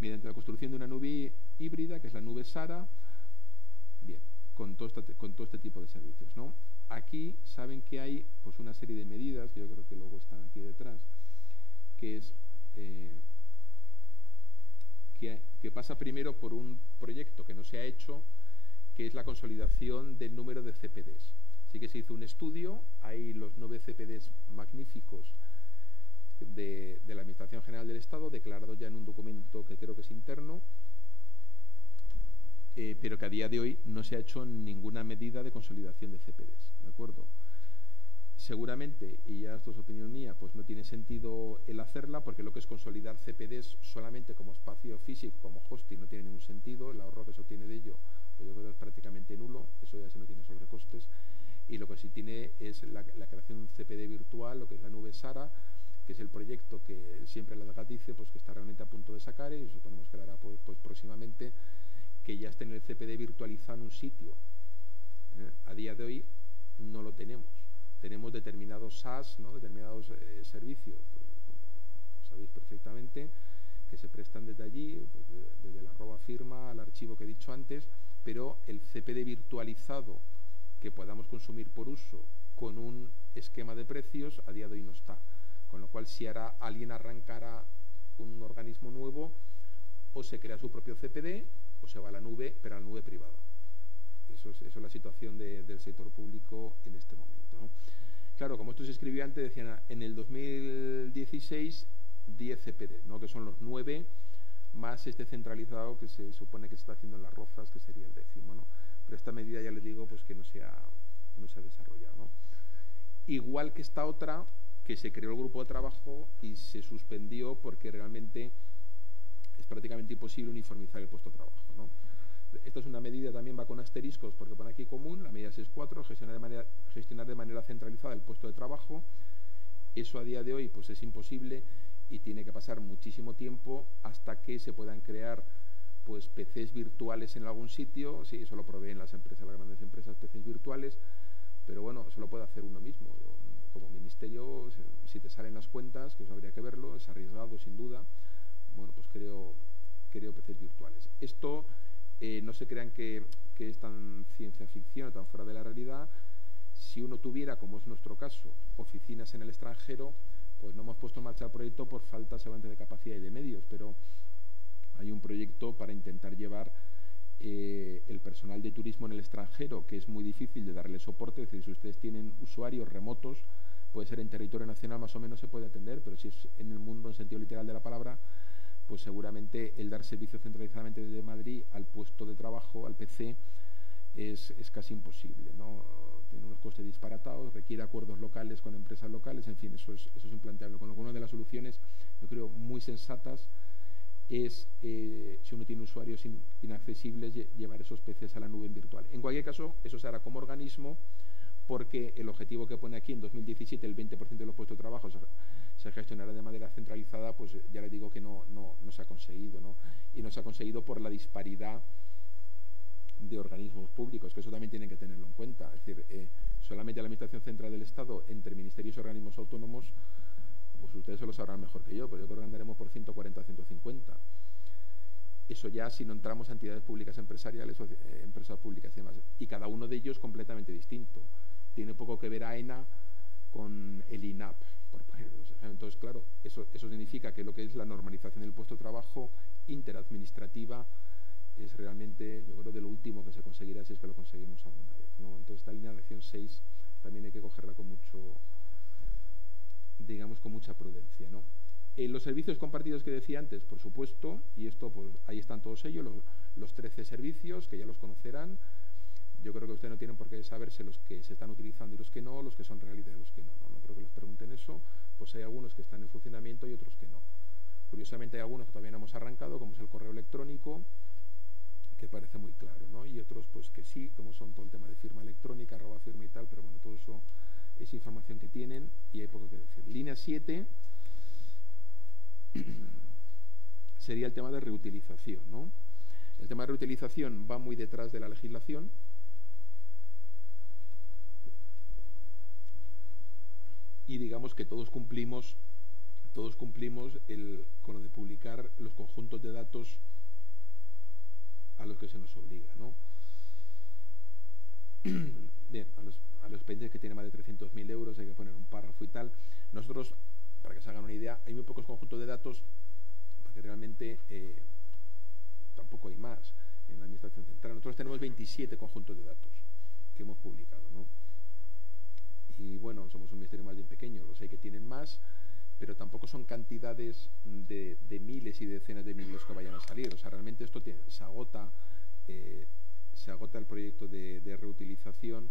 mediante la construcción de una nube híbrida, que es la nube SARA, bien, con todo este tipo de servicios, ¿no? Aquí saben que hay pues una serie de medidas, que yo creo que luego están aquí detrás, que es que pasa primero por un proyecto que no se ha hecho, que es la consolidación del número de CPDs. Sí que se hizo un estudio, hay los 9 CPDs magníficos de la Administración General del Estado, declarados ya en un documento que creo que es interno, pero que a día de hoy no se ha hecho ninguna medida de consolidación de CPDs, ¿de acuerdo? Seguramente, y ya esto es opinión mía, pues no tiene sentido el hacerla, porque lo que es consolidar CPDs solamente como espacio físico, como hosting, no tiene ningún sentido. El ahorro que se obtiene de ello, pues yo creo que es prácticamente nulo, eso ya se no tiene sobrecostes, y lo que sí tiene es la creación de un CPD virtual, lo que es la nube SARA, que es el proyecto que siempre la DGAT dice pues que está realmente a punto de sacar, y suponemos que lo hará pues próximamente, que ya esté en el CPD virtualizado en un sitio. A día de hoy no lo tenemos. Tenemos determinados SaaS, ¿no? Determinados servicios, pues, como sabéis perfectamente, que se prestan desde allí, pues, desde la @firma al archivo que he dicho antes, pero el CPD virtualizado que podamos consumir por uso con un esquema de precios a día de hoy no está. Con lo cual, si ahora alguien arrancara un organismo nuevo, o se crea su propio CPD o se va a la nube, pero a la nube privada. Eso es la situación del sector público en este momento, ¿no? Claro, como esto se escribió antes, decían en el 2016 10 CPD, ¿no? Que son los 9 más este centralizado que se supone que se está haciendo en Las Rozas, que sería el 10º, ¿no? Pero esta medida, ya les digo, pues que no se ha desarrollado, ¿no? Igual que esta otra, que se creó el grupo de trabajo y se suspendió porque realmente es prácticamente imposible uniformizar el puesto de trabajo, ¿no? Esta es una medida, también va con asteriscos, porque pone aquí común, la medida 6.4, gestionar de manera centralizada el puesto de trabajo. Eso a día de hoy pues es imposible y tiene que pasar muchísimo tiempo hasta que se puedan crear pues PCs virtuales en algún sitio. Sí, eso lo proveen las empresas, las grandes empresas, PCs virtuales, pero bueno, eso lo puede hacer uno mismo. Como ministerio, si te salen las cuentas, que eso habría que verlo, es arriesgado sin duda, bueno, pues creo PCs virtuales. Esto no se crean que es tan ciencia ficción o tan fuera de la realidad. Si uno tuviera, como es nuestro caso, oficinas en el extranjero, pues no hemos puesto en marcha el proyecto por falta seguramente de capacidad y de medios, pero hay un proyecto para intentar llevar el personal de turismo en el extranjero, que es muy difícil de darle soporte. Es decir, si ustedes tienen usuarios remotos, puede ser en territorio nacional, más o menos se puede atender, pero si es en el mundo en sentido literal de la palabra, pues seguramente el dar servicio centralizadamente desde Madrid al puesto de trabajo, al PC, es casi imposible, ¿no? Tiene unos costes disparatados, requiere acuerdos locales con empresas locales, en fin, eso es implanteable. Con lo que una de las soluciones, yo creo, muy sensatas es, si uno tiene usuarios inaccesibles, llevar esos PCs a la nube virtual. En cualquier caso, eso se hará como organismo, porque el objetivo que pone aquí en 2017, el 20% de los puestos de trabajo se gestionará de manera centralizada, pues ya les digo que no se ha conseguido, ¿no? Y no se ha conseguido por la disparidad de organismos públicos, que eso también tienen que tenerlo en cuenta. Es decir, solamente la Administración Central del Estado, entre ministerios y organismos autónomos, pues ustedes se lo sabrán mejor que yo, pero yo creo que andaremos por 140 a 150. Eso ya si no entramos a entidades públicas empresariales o empresas públicas y demás. Y cada uno de ellos completamente distinto. Tiene poco que ver AENA con el INAP, por poner dos ejemplos. Entonces, claro, eso significa que lo que es la normalización del puesto de trabajo interadministrativa es realmente, yo creo, de lo último que se conseguirá, si es que lo conseguimos alguna vez, ¿no? Entonces, esta línea de acción 6 también hay que cogerla con mucho, digamos, con mucha prudencia, ¿no? Los servicios compartidos que decía antes, por supuesto, y esto, pues ahí están todos ellos, los 13 servicios, que ya los conocerán. Yo creo que ustedes no tienen por qué saberse los que se están utilizando y los que no, los que son realidad y los que no. No creo que les pregunten eso, pues hay algunos que están en funcionamiento y otros que no. Curiosamente hay algunos que todavía no hemos arrancado, como es el correo electrónico, que parece muy claro, ¿no? Y otros pues que sí, como son todo el tema de firma electrónica, @firma y tal, pero bueno, todo eso es información que tienen y hay poco que decir. Línea 7 sería el tema de reutilización, ¿no? El tema de reutilización va muy detrás de la legislación. Y digamos que todos cumplimos con lo de publicar los conjuntos de datos a los que se nos obliga, ¿no? Bien, a los países que tienen más de 300.000 euros hay que poner un párrafo y tal. Nosotros, para que se hagan una idea, hay muy pocos conjuntos de datos, porque realmente tampoco hay más en la Administración Central. Nosotros tenemos 27 conjuntos de datos que hemos publicado, ¿no? Y bueno, somos un ministerio más bien pequeño, los hay que tienen más, pero tampoco son cantidades de miles y decenas de miles que vayan a salir. O sea, realmente esto se agota el proyecto de reutilización.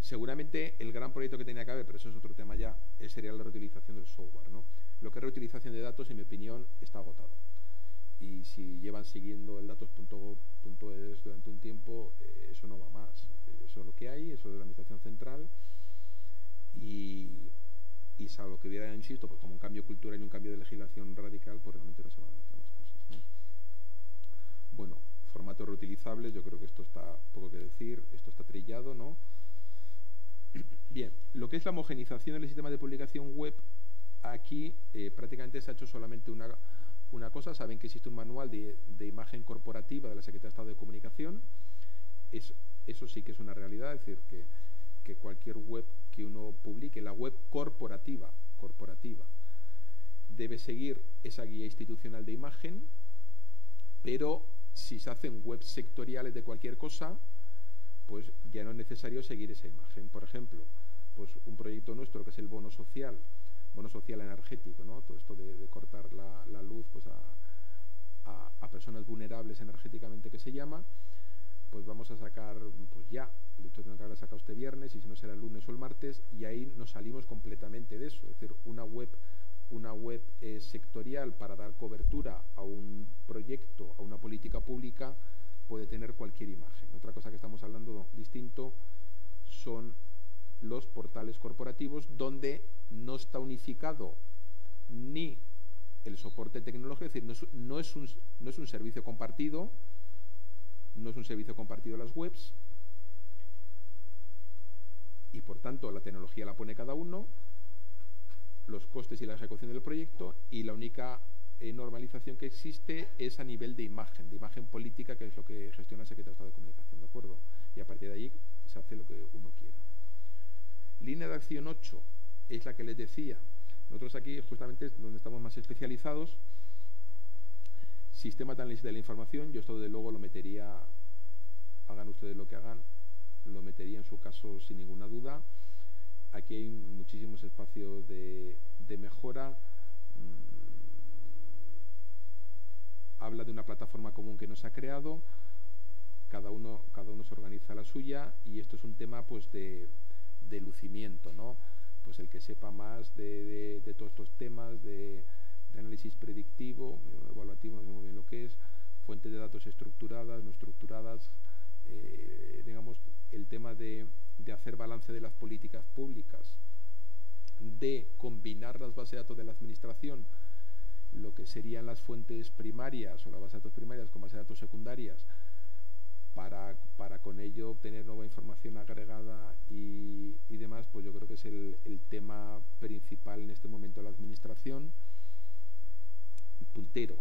Seguramente el gran proyecto que tenía que haber, pero eso es otro tema ya, sería la reutilización del software, ¿no? Lo que es reutilización de datos, en mi opinión, está agotado. Y si llevan siguiendo el datos.gov.es durante un tiempo, eso no va más. Eso es lo que hay, eso es de la Administración Central. Y salvo que hubiera, insisto, pues como un cambio cultural y un cambio de legislación radical, pues realmente no se van a hacer más cosas, ¿no? Bueno, formatos reutilizables, yo creo que esto está poco que decir, esto está trillado, ¿no? Bien, lo que es la homogenización del sistema de publicación web, aquí prácticamente se ha hecho solamente una cosa. Saben que existe un manual de imagen corporativa de la Secretaría de Estado de Comunicación. Eso sí que es una realidad, es decir, que cualquier web que uno publique, la web corporativa, debe seguir esa guía institucional de imagen, pero si se hacen webs sectoriales de cualquier cosa, pues ya no es necesario seguir esa imagen. Por ejemplo, pues un proyecto nuestro que es el bono social energético, ¿no? Todo esto de cortar la luz pues a personas vulnerables energéticamente, que se llama, pues vamos a sacar, pues ya, de hecho tengo que haberla sacado este viernes, y si no será el lunes o el martes, y ahí nos salimos completamente de eso. Es decir, una web sectorial para dar cobertura a un proyecto, a una política pública, puede tener cualquier imagen. Otra cosa que estamos hablando distinto son los portales corporativos, donde no está unificado ni el soporte tecnológico, es decir, no es un servicio compartido, las webs, y por tanto la tecnología la pone cada uno, los costes y la ejecución del proyecto, y la única normalización que existe es a nivel de imagen política, que es lo que gestiona el Secretario de Estado de Comunicación, ¿de acuerdo? Y a partir de ahí se hace lo que uno quiera. Línea de acción 8, es la que les decía. Nosotros aquí justamente es donde estamos más especializados. Sistemas de análisis de la información, yo esto desde luego lo metería, hagan ustedes lo que hagan, lo metería en su caso sin ninguna duda. Aquí hay muchísimos espacios de mejora. Habla de una plataforma común que nos ha creado, cada uno se organiza la suya, y esto es un tema pues de lucimiento, ¿no? Pues el que sepa más de todos estos temas de análisis predictivo, evaluativo, no sé muy bien lo que es, fuentes de datos estructuradas, no estructuradas, digamos, el tema de hacer balance de las políticas públicas, de combinar las bases de datos de la administración, lo que serían las fuentes primarias o las bases de datos primarias con bases de datos secundarias, para con ello obtener nueva información agregada y demás, pues yo creo que es el tema principal en este momento de la administración, puntero,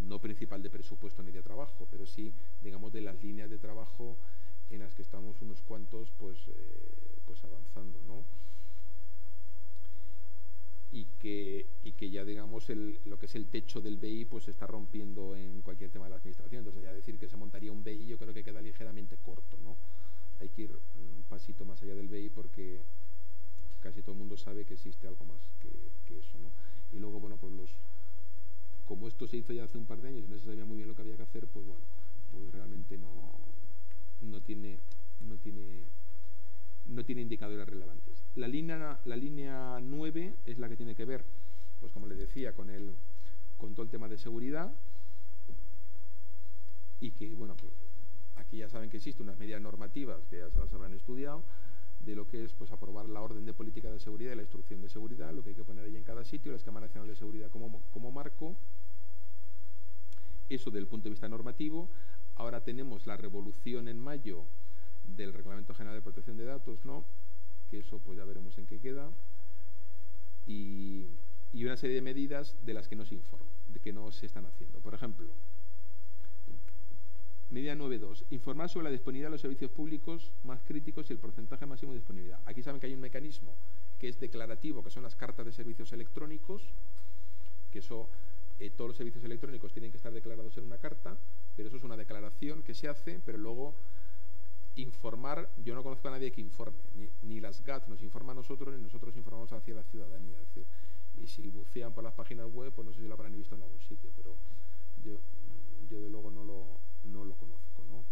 no principal de presupuesto ni de trabajo, pero sí, digamos, de las líneas de trabajo en las que estamos unos cuantos pues avanzando, ¿no? Y que ya, digamos, lo que es el techo del BI pues se está rompiendo en cualquier tema de la administración. Entonces, ya decir que se montaría un BI yo creo que queda ligeramente corto, ¿no? Hay que ir un pasito más allá del BI porque casi todo el mundo sabe que existe algo más que eso, ¿no? Y luego, bueno, pues como esto se hizo ya hace un par de años y no se sabía muy bien lo que había que hacer, pues bueno, pues realmente no tiene indicadores relevantes. La línea 9 es la que tiene que ver, pues como les decía, con todo el tema de seguridad, y que, bueno, pues aquí ya saben que existen unas medidas normativas que ya se las habrán estudiado, de lo que es pues aprobar la orden de política de seguridad y la instrucción de seguridad, lo que hay que poner ahí en cada sitio, la Escala Nacional de Seguridad como marco. Eso del punto de vista normativo. Ahora tenemos la revolución en mayo del Reglamento General de Protección de Datos, ¿no? Que eso pues ya veremos en qué queda, y una serie de medidas de las que no se informa, de que no se están haciendo. Por ejemplo, medida 9.2, informar sobre la disponibilidad de los servicios públicos más críticos y el porcentaje máximo de disponibilidad. Aquí saben que hay un mecanismo que es declarativo, que son las cartas de servicios electrónicos, que eso, todos los servicios electrónicos tienen que estar declarados en una carta, pero eso es una declaración que se hace, pero luego informar, yo no conozco a nadie que informe, ni las GAT nos informan a nosotros, ni nosotros informamos hacia la ciudadanía. Es decir, y si bucean por las páginas web, pues no sé si lo habrán visto en algún sitio, pero yo de luego no lo conozco, ¿no?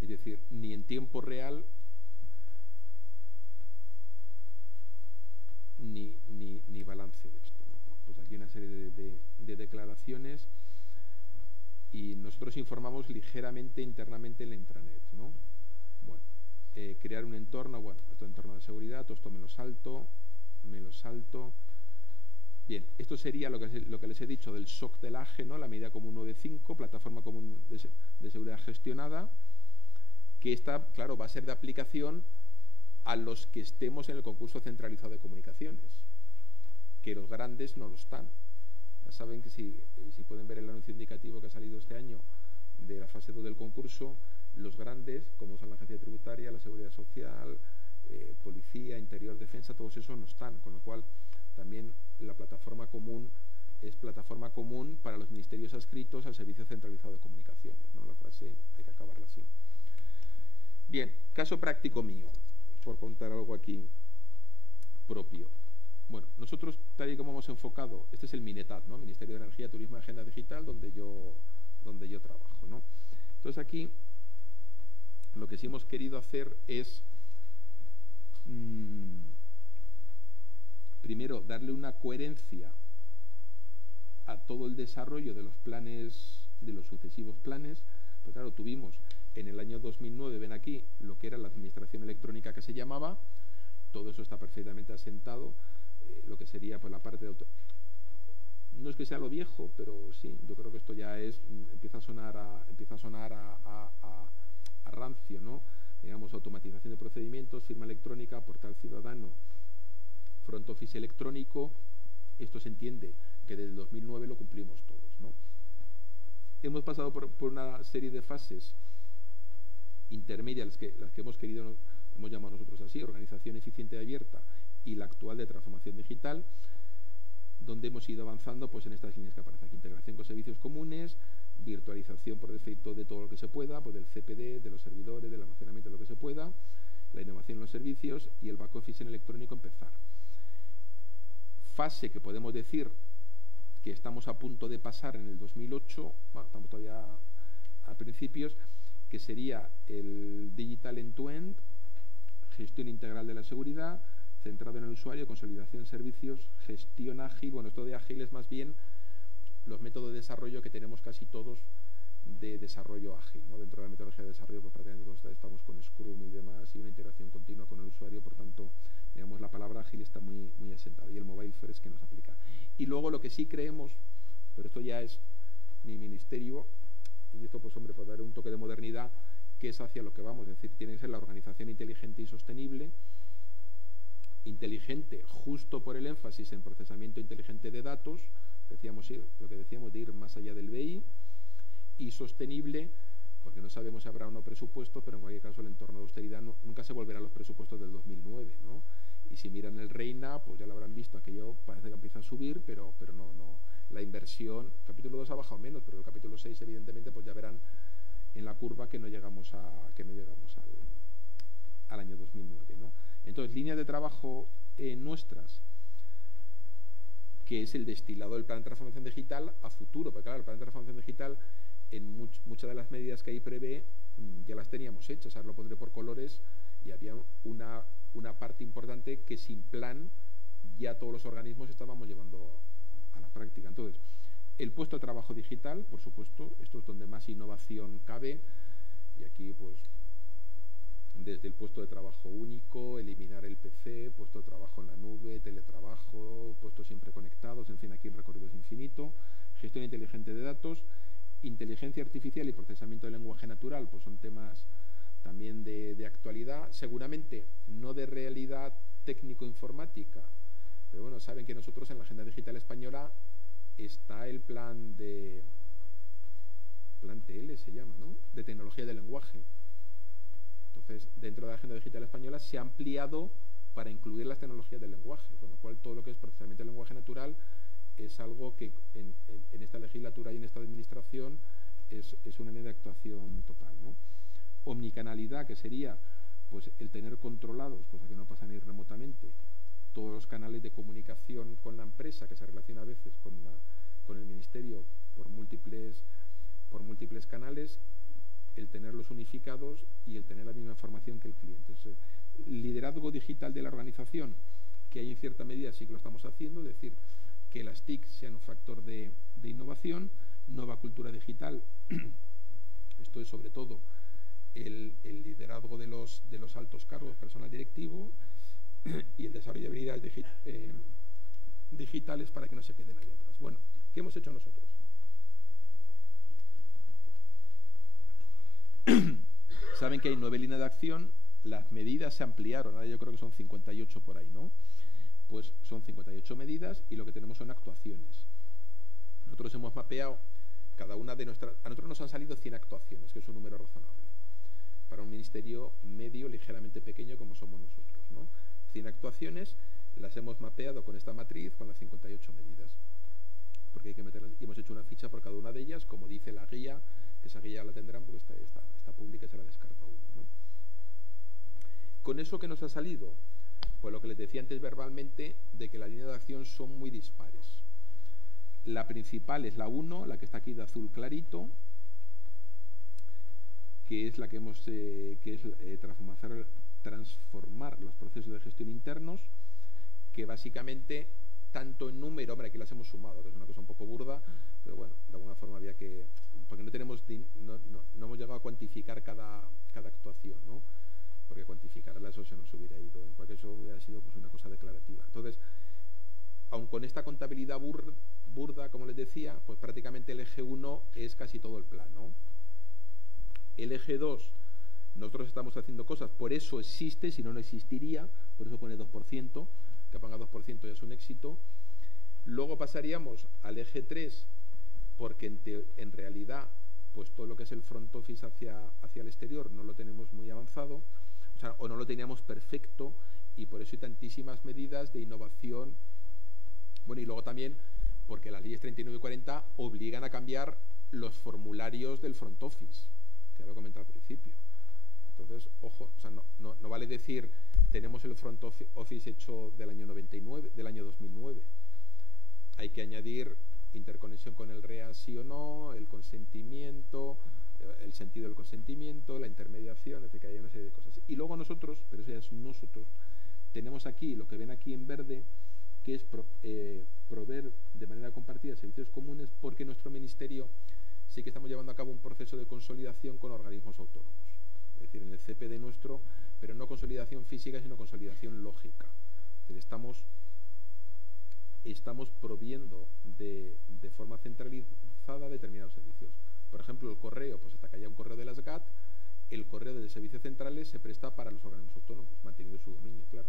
Es decir, ni en tiempo real ni balance de esto, ¿no? Pues aquí una serie de declaraciones, y nosotros informamos ligeramente internamente en la intranet, ¿no? Bueno, crear un entorno, bueno, esto entorno de seguridad, todo esto me lo salto. Bien, esto sería lo que les he dicho del SOC del AGE, ¿no? La medida común 9.5, plataforma común de seguridad gestionada, que esta, claro, va a ser de aplicación a los que estemos en el concurso centralizado de comunicaciones, que los grandes no lo están. Ya saben que si pueden ver el anuncio indicativo que ha salido este año de la fase 2 del concurso, los grandes, como son la Agencia Tributaria, la Seguridad Social, Policía, Interior, Defensa, todos esos no están, con lo cual también la plataforma común es plataforma común para los ministerios adscritos al Servicio Centralizado de Comunicaciones, ¿no? La frase hay que acabarla así. Bien, caso práctico mío, por contar algo aquí propio. Bueno, nosotros, tal y como hemos enfocado, este es el MINETAD, ¿no? Ministerio de Energía, Turismo y Agenda Digital, donde yo trabajo, ¿no? Entonces aquí lo que sí hemos querido hacer es primero darle una coherencia a todo el desarrollo de los planes, de los sucesivos planes. Pues claro, tuvimos en el año 2009, ven aquí, lo que era la administración electrónica que se llamaba, todo eso está perfectamente asentado, lo que sería pues la parte de no es que sea lo viejo, pero sí, yo creo que esto ya empieza a sonar a rancio, ¿no? Digamos, automatización de procedimientos, firma electrónica, portal ciudadano, front office electrónico. Esto se entiende que desde el 2009 lo cumplimos todos, ¿no? Hemos pasado por una serie de fases intermedias, las que hemos querido, hemos llamado nosotros así, organización eficiente y abierta, y la actual de transformación digital, donde hemos ido avanzando pues en estas líneas que aparecen aquí: integración con servicios comunes, virtualización por defecto de todo lo que se pueda, pues del CPD, de los servidores, del almacenamiento, de lo que se pueda, la innovación en los servicios y el back office en electrónico empezar. Fase que podemos decir que estamos a punto de pasar en el 2008, bueno, estamos todavía a principios, que sería el digital end-to-end, gestión integral de la seguridad, centrado en el usuario, consolidación de servicios, gestión ágil. Bueno, esto de ágil es más bien los métodos de desarrollo que tenemos casi todos de desarrollo ágil, ¿no? Dentro de la metodología de desarrollo, pues prácticamente todos estamos con Scrum y demás, y una integración continua con el usuario. Por tanto, digamos, la palabra ágil está muy asentada, y el mobile first que nos aplica. Y luego lo que sí creemos, pero esto ya es mi ministerio, y esto pues hombre, para dar un toque de modernidad, que es hacia lo que vamos, es decir, tiene que ser la organización inteligente y sostenible, inteligente justo por el énfasis en procesamiento inteligente de datos, decíamos, lo que decíamos de ir más allá del BI, y sostenible, porque no sabemos si habrá o no presupuestos, pero en cualquier caso el entorno de austeridad nunca se volverá a los presupuestos del 2009, ¿no? Y si miran el Reina, pues ya lo habrán visto, aquello parece que empieza a subir, pero no, la inversión, el capítulo 2 ha bajado menos, pero el capítulo 6 evidentemente pues ya verán en la curva que no llegamos al año 2009, ¿no? Entonces, líneas de trabajo nuestras, que es el destilado del plan de transformación digital a futuro, porque claro, el plan de transformación digital en muchas de las medidas que ahí prevé ya las teníamos hechas. Ahora lo pondré por colores, y había una parte importante que sin plan ya todos los organismos estábamos llevando a la práctica. Entonces, el puesto de trabajo digital, por supuesto, esto es donde más innovación cabe, y aquí pues desde el puesto de trabajo único, eliminar el PC, puesto de trabajo en la nube, teletrabajo, puestos siempre conectados, en fin, aquí el recorrido es infinito. Gestión inteligente de datos, inteligencia artificial y procesamiento de lenguaje natural, pues son temas también de actualidad, seguramente no de realidad técnico-informática, pero bueno, saben que nosotros en la Agenda Digital Española está el plan TL se llama, ¿no?, de tecnología del lenguaje. Entonces, dentro de la Agenda Digital Española se ha ampliado para incluir las tecnologías del lenguaje, con lo cual todo lo que es procesamiento del lenguaje natural es algo que en esta legislatura y en esta administración es una línea de actuación total, ¿no? Omnicanalidad, que sería pues el tener controlados, cosa que no pasa ni remotamente, todos los canales de comunicación con la empresa, que se relaciona a veces con el ministerio por múltiples canales, el tenerlos unificados y el tener la misma información que el cliente. Entonces, liderazgo digital de la organización, que hay en cierta medida sí que lo estamos haciendo, es decir, que las TIC sean un factor de innovación. Nueva cultura digital, esto es sobre todo el liderazgo de los altos cargos, personal directivo, y el desarrollo de habilidades digitales para que no se queden ahí atrás. Bueno, ¿qué hemos hecho nosotros? Saben que hay 9 líneas de acción, las medidas se ampliaron, ahora yo creo que son 58 por ahí, ¿no? Pues son 58 medidas y lo que tenemos son actuaciones. Nosotros hemos mapeado cada una de nuestras... A nosotros nos han salido 100 actuaciones, que es un número razonable para un ministerio medio, ligeramente pequeño como somos nosotros, ¿no? 100 actuaciones, las hemos mapeado con esta matriz, con las 58 medidas, porque hay que meterlas, y hemos hecho una ficha por cada una de ellas, como dice la guía, que esa guía la tendrán porque está pública y se la descarta uno, ¿no? Con eso, ¿qué nos ha salido? Pues lo que les decía antes verbalmente, de que las líneas de acción son muy dispares. La principal es la 1, la que está aquí de azul clarito, que es la que hemos transformar los procesos de gestión internos, que básicamente, tanto en número, hombre, aquí las hemos sumado, que es una cosa un poco burda, pero bueno, de alguna forma había que, porque no hemos llegado a cuantificar cada actuación, ¿no? Porque cuantificarla eso se nos hubiera ido, en cualquier caso hubiera sido pues una cosa declarativa. Entonces, aun con esta contabilidad burda, como les decía, pues prácticamente el eje 1 es casi todo el plan, ¿no? El eje 2, nosotros estamos haciendo cosas, por eso existe, si no, no existiría, por eso pone 2%, que ponga 2% ya es un éxito. Luego pasaríamos al eje 3, porque en realidad, pues todo lo que es el front office hacia el exterior no lo tenemos muy avanzado, o sea, o no lo teníamos perfecto, y por eso hay tantísimas medidas de innovación. Bueno, y luego también porque las leyes 39 y 40 obligan a cambiar los formularios del front office, que ya lo he comentado al principio. Entonces, ojo, o sea, no vale decir tenemos el front office hecho del año 99, del año 2009. Hay que añadir interconexión con el REA sí o no, el consentimiento, el sentido del consentimiento, la intermediación, es decir, que hay una serie de cosas. Y luego nosotros, pero eso ya es nosotros, tenemos aquí, lo que ven aquí en verde, que es proveer de manera compartida servicios comunes, porque nuestro ministerio sí que estamos llevando a cabo un proceso de consolidación con organismos autónomos. Es decir, en el CPD nuestro, pero no consolidación física, sino consolidación lógica. Es decir, estamos proviendo de forma centralizada determinados servicios. Por ejemplo, el correo, pues hasta que haya un correo de las GAT, el correo de servicios centrales se presta para los organismos autónomos, manteniendo su dominio, claro.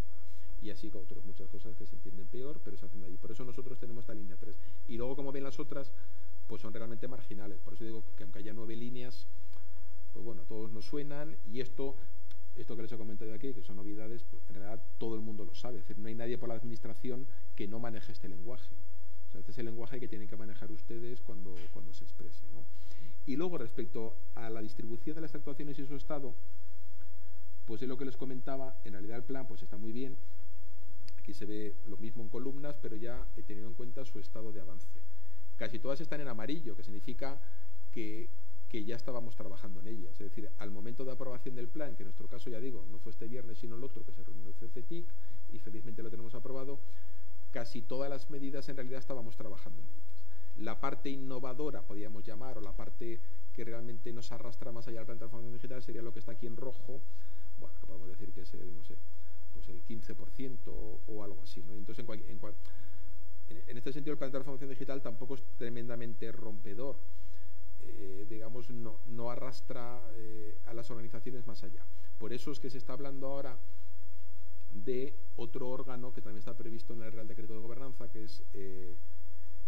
Y así con otras muchas cosas que se entienden peor, pero se hacen de allí. Por eso nosotros tenemos esta línea 3. Y luego, como ven las otras, pues son realmente marginales. Por eso digo que aunque haya 9 líneas, pues bueno, todos nos suenan, y esto que les he comentado aquí, que son novedades, pues en realidad todo el mundo lo sabe. Es decir, no hay nadie por la administración que no maneje este lenguaje. O sea, este es el lenguaje que tienen que manejar ustedes cuando se exprese, ¿no? Y luego, respecto a la distribución de las actuaciones y su estado, pues es lo que les comentaba. En realidad el plan pues está muy bien. Aquí se ve lo mismo en columnas, pero ya he tenido en cuenta su estado de avance. Casi todas están en amarillo, que significa que ya estábamos trabajando en ellas. Es decir, al momento de aprobación del plan, que en nuestro caso, ya digo, no fue este viernes sino el otro, que se reunió el CCTIC, y felizmente lo tenemos aprobado, casi todas las medidas en realidad estábamos trabajando en ellas. La parte innovadora, podríamos llamar, o la parte que realmente nos arrastra más allá del plan de transformación digital, sería lo que está aquí en rojo, bueno, que podemos decir que es el, no sé, pues el 15% o algo así, ¿no? Entonces, en este sentido, el plan de transformación digital tampoco es tremendamente rompedor. Digamos, no arrastra a las organizaciones más allá. Por eso es que se está hablando ahora de otro órgano que también está previsto en el Real Decreto de Gobernanza, que es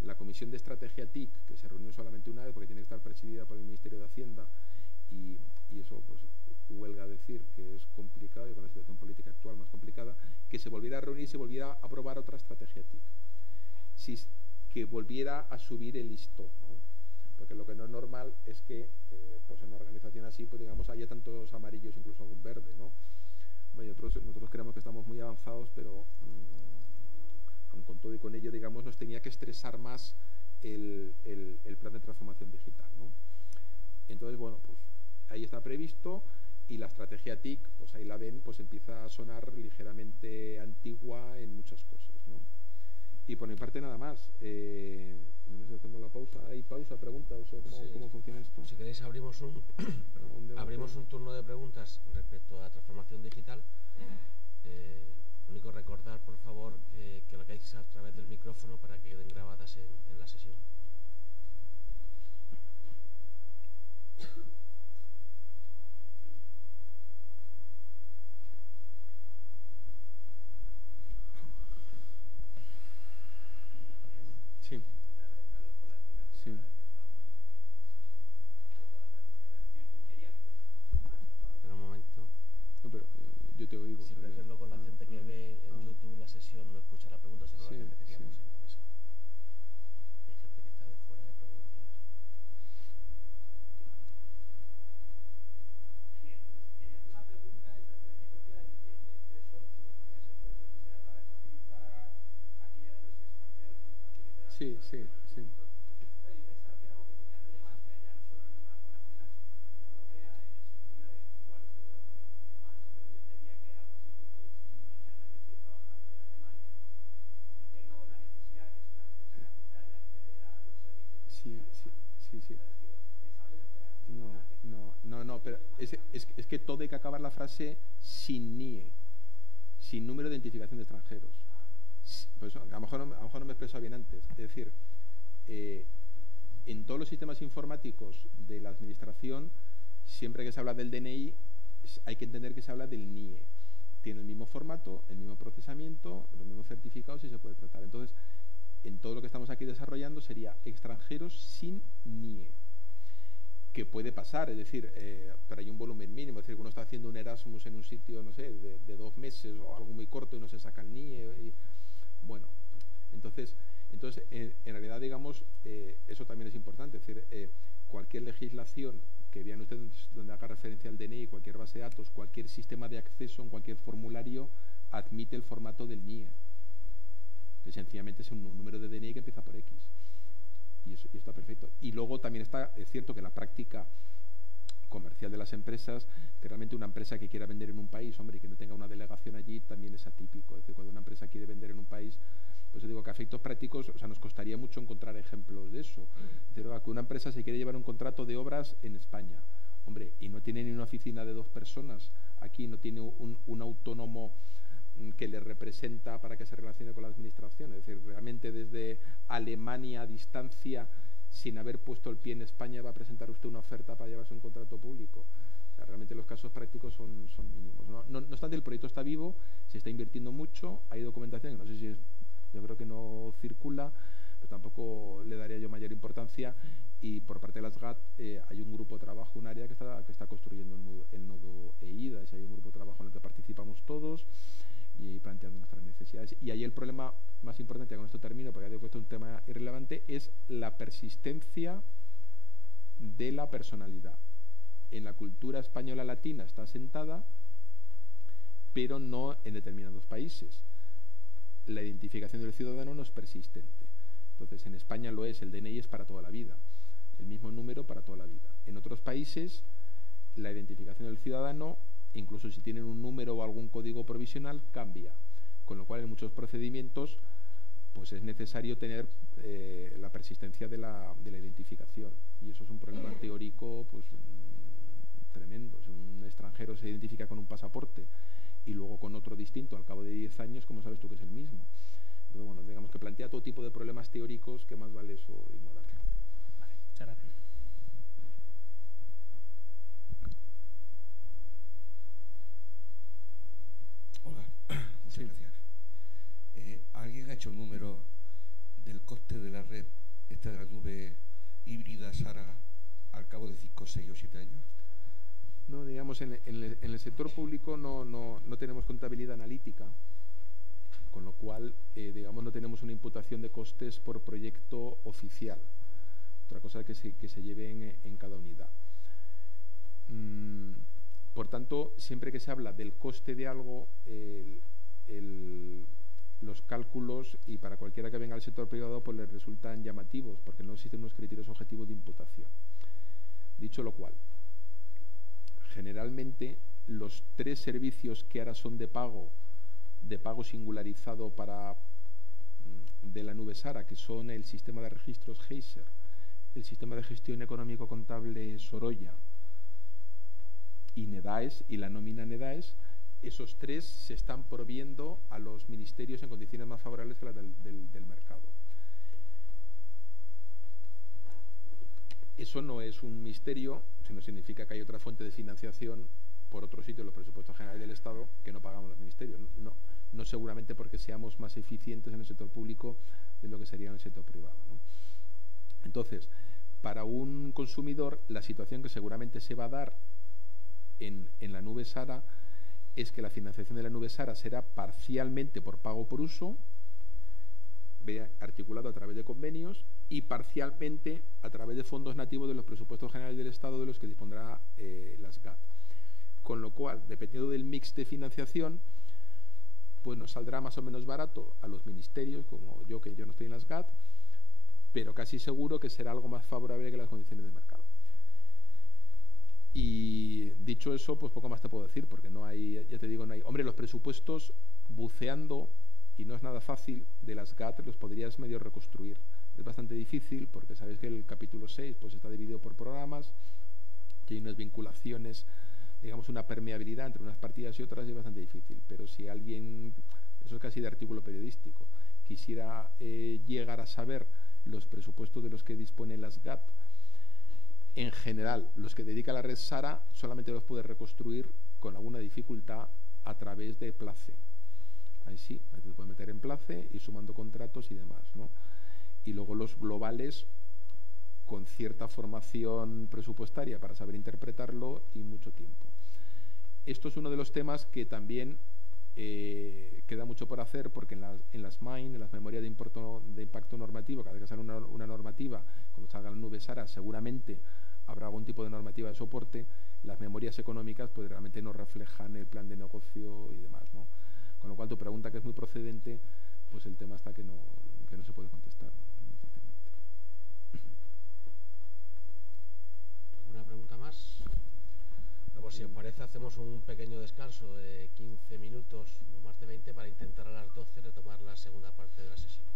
la Comisión de Estrategia TIC, que se reunió solamente una vez porque tiene que estar presidida por el Ministerio de Hacienda, y eso pues huelga decir que es complicado, y con la situación política actual más complicada, que se volviera a reunir y se volviera a aprobar otra estrategia TIC, que volviera a subir el listón, ¿no? Porque lo que no es normal es que pues en una organización así, pues digamos, haya tantos amarillos, incluso algún verde, ¿no? Bueno, nosotros creemos que estamos muy avanzados, pero aun con todo y con ello, digamos, nos tenía que estresar más el plan de transformación digital, ¿no? Entonces, bueno, pues ahí está previsto, y la estrategia TIC, pues ahí la ven, pues empieza a sonar ligeramente antigua en muchas cosas, ¿no? Y por mi parte nada más. No sé si hacemos la pausa. ¿Hay pausa, preguntas? ¿Cómo funciona esto? Si queréis abrimos un turno de preguntas respecto a transformación digital. Lo único, recordar, por favor, que lo hagáis a través del micrófono para que queden grabadas en la sesión. Sí. Sí. Pero un momento. No, pero yo te oigo. Sí, pero luego la gente que ve en YouTube la sesión no escucha la pregunta, sino la repetiríamos en la mesa. Hay gente que está de fuera de provincias. Sí, entonces quería hacer una pregunta en referencia, creo que era el 3.8, que se hablaba de facilitar aquí ya de los extranjeros, ¿no? Facilitar Sí. Pero yo pensaba que era algo que tenía relevancia ya no solo en el marco nacional, sino en la Unión Europea, en el sentido de que igual esto lo más, ¿no? Pero yo entendía que era algo así que podéis, si mañana yo estoy trabajando en Alemania y tengo la necesidad, que es una necesidad vital, de acceder a los servicios de Sí. entonces digo, pensaba yo que era No, pero es que todo hay que acabar la frase sin NIE, sin número de identificación de extranjeros. Pues a lo mejor no me he expresado bien antes. Es decir, en todos los sistemas informáticos de la administración, siempre que se habla del DNI, hay que entender que se habla del NIE. Tiene el mismo formato, el mismo procesamiento, los mismos certificados, y se puede tratar. Entonces, en todo lo que estamos aquí desarrollando sería extranjeros sin NIE. que puede pasar, es decir, pero hay un volumen mínimo, es decir, uno está haciendo un Erasmus en un sitio, no sé, de 2 meses o algo muy corto y no se saca el NIE, y, bueno, entonces en realidad, digamos, eso también es importante, es decir, cualquier legislación que vean ustedes donde haga referencia al DNI, cualquier base de datos, cualquier sistema de acceso en cualquier formulario admite el formato del NIE, que sencillamente es un número de DNI que empieza por X. Y eso está perfecto. Y luego también es cierto que la práctica comercial de las empresas, que realmente una empresa que quiera vender en un país, hombre, y que no tenga una delegación allí, también es atípico. Es decir, cuando una empresa quiere vender en un país, pues yo digo que a efectos prácticos, o sea, nos costaría mucho encontrar ejemplos de eso. Es decir, que una empresa se quiere llevar un contrato de obras en España, hombre, y no tiene ni una oficina de 2 personas aquí, no tiene un autónomo que le representa para que se relacione con la administración, es decir, realmente desde Alemania a distancia, sin haber puesto el pie en España, va a presentar usted una oferta para llevarse un contrato público. O sea, realmente los casos prácticos son mínimos. No obstante, el proyecto está vivo, se está invirtiendo mucho, hay documentación, que no sé si yo creo que no circula, pero tampoco le daría yo mayor importancia, y por parte de las GAT hay un grupo de trabajo, un área que está construyendo el nodo EIDA, hay un grupo de trabajo en el que participamos todos, y planteando nuestras necesidades. Y ahí el problema más importante, con esto termino, porque ya digo que esto es un tema irrelevante, es la persistencia de la personalidad. En la cultura española latina está asentada, pero no en determinados países. La identificación del ciudadano no es persistente. Entonces, en España lo es, el DNI es para toda la vida, el mismo número para toda la vida. En otros países, la identificación del ciudadano, incluso si tienen un número o algún código provisional, cambia, con lo cual en muchos procedimientos pues es necesario tener la persistencia de la identificación, y eso es un problema teórico pues tremendo. Si un extranjero se identifica con un pasaporte y luego con otro distinto al cabo de 10 años, ¿cómo sabes tú que es el mismo? Entonces, bueno, digamos que plantea todo tipo de problemas teóricos que más vale eso ignorarlo. Vale, muchas gracias. Hola, muchas gracias. ¿Alguien ha hecho el número del coste de la red, de la nube híbrida SARA, al cabo de 5, 6 o 7 años? No, digamos, en el sector público no tenemos contabilidad analítica, con lo cual, digamos, no tenemos una imputación de costes por proyecto oficial. Otra cosa es que se lleve en cada unidad. Por tanto, siempre que se habla del coste de algo, los cálculos, y para cualquiera que venga al sector privado, pues les resultan llamativos, porque no existen unos criterios objetivos de imputación. Dicho lo cual, generalmente los 3 servicios que ahora son de pago singularizado de la nube SARA, que son el sistema de registros Geyser, el sistema de gestión económico contable Sorolla y NEDAES, y la nómina NEDAES, esos 3 se están proviendo a los ministerios en condiciones más favorables que las del mercado. Eso no es un misterio, sino significa que hay otra fuente de financiación por otro sitio, los presupuestos generales del Estado, que no pagamos los ministerios. No seguramente porque seamos más eficientes en el sector público de lo que sería en el sector privado, ¿no? Entonces, para un consumidor, la situación que seguramente se va a dar en la nube SARA es que la financiación de la nube SARA será parcialmente por pago por uso, articulado a través de convenios, y parcialmente a través de fondos nativos de los presupuestos generales del Estado, de los que dispondrá las GAT. Con lo cual, dependiendo del mix de financiación, pues nos saldrá más o menos barato a los ministerios, como yo, que yo no estoy en las GAT, pero casi seguro que será algo más favorable que las condiciones de mercado. Y dicho eso, pues poco más te puedo decir, porque no hay, ya te digo, no hay. Hombre, los presupuestos, buceando, y no es nada fácil, de las GAT los podrías medio reconstruir. Es bastante difícil, porque sabéis que el capítulo 6 pues está dividido por programas, que hay unas vinculaciones, digamos, una permeabilidad entre unas partidas y otras, y es bastante difícil. Pero si alguien, eso es casi de artículo periodístico, quisiera llegar a saber los presupuestos de los que disponen las GAT, en general, los que dedica la red SARA solamente los puede reconstruir con alguna dificultad a través de Place. Ahí sí, ahí te puedes meter en Place y sumando contratos y demás, ¿no? Y luego los globales, con cierta formación presupuestaria para saber interpretarlo y mucho tiempo. Esto es uno de los temas que también queda mucho por hacer, porque en las MINE, en las memorias de impacto normativo, cada vez que sale una normativa, cuando salga la nube SARA, seguramente habrá algún tipo de normativa de soporte. Las memorias económicas pues realmente no reflejan el plan de negocio y demás, ¿no? Con lo cual tu pregunta, que es muy procedente, pues el tema está que no se puede contestar fácilmente. ¿Alguna pregunta más? Pues si os parece, hacemos un pequeño descanso de 15 minutos, no más de 20, para intentar a las 12 retomar la segunda parte de la sesión.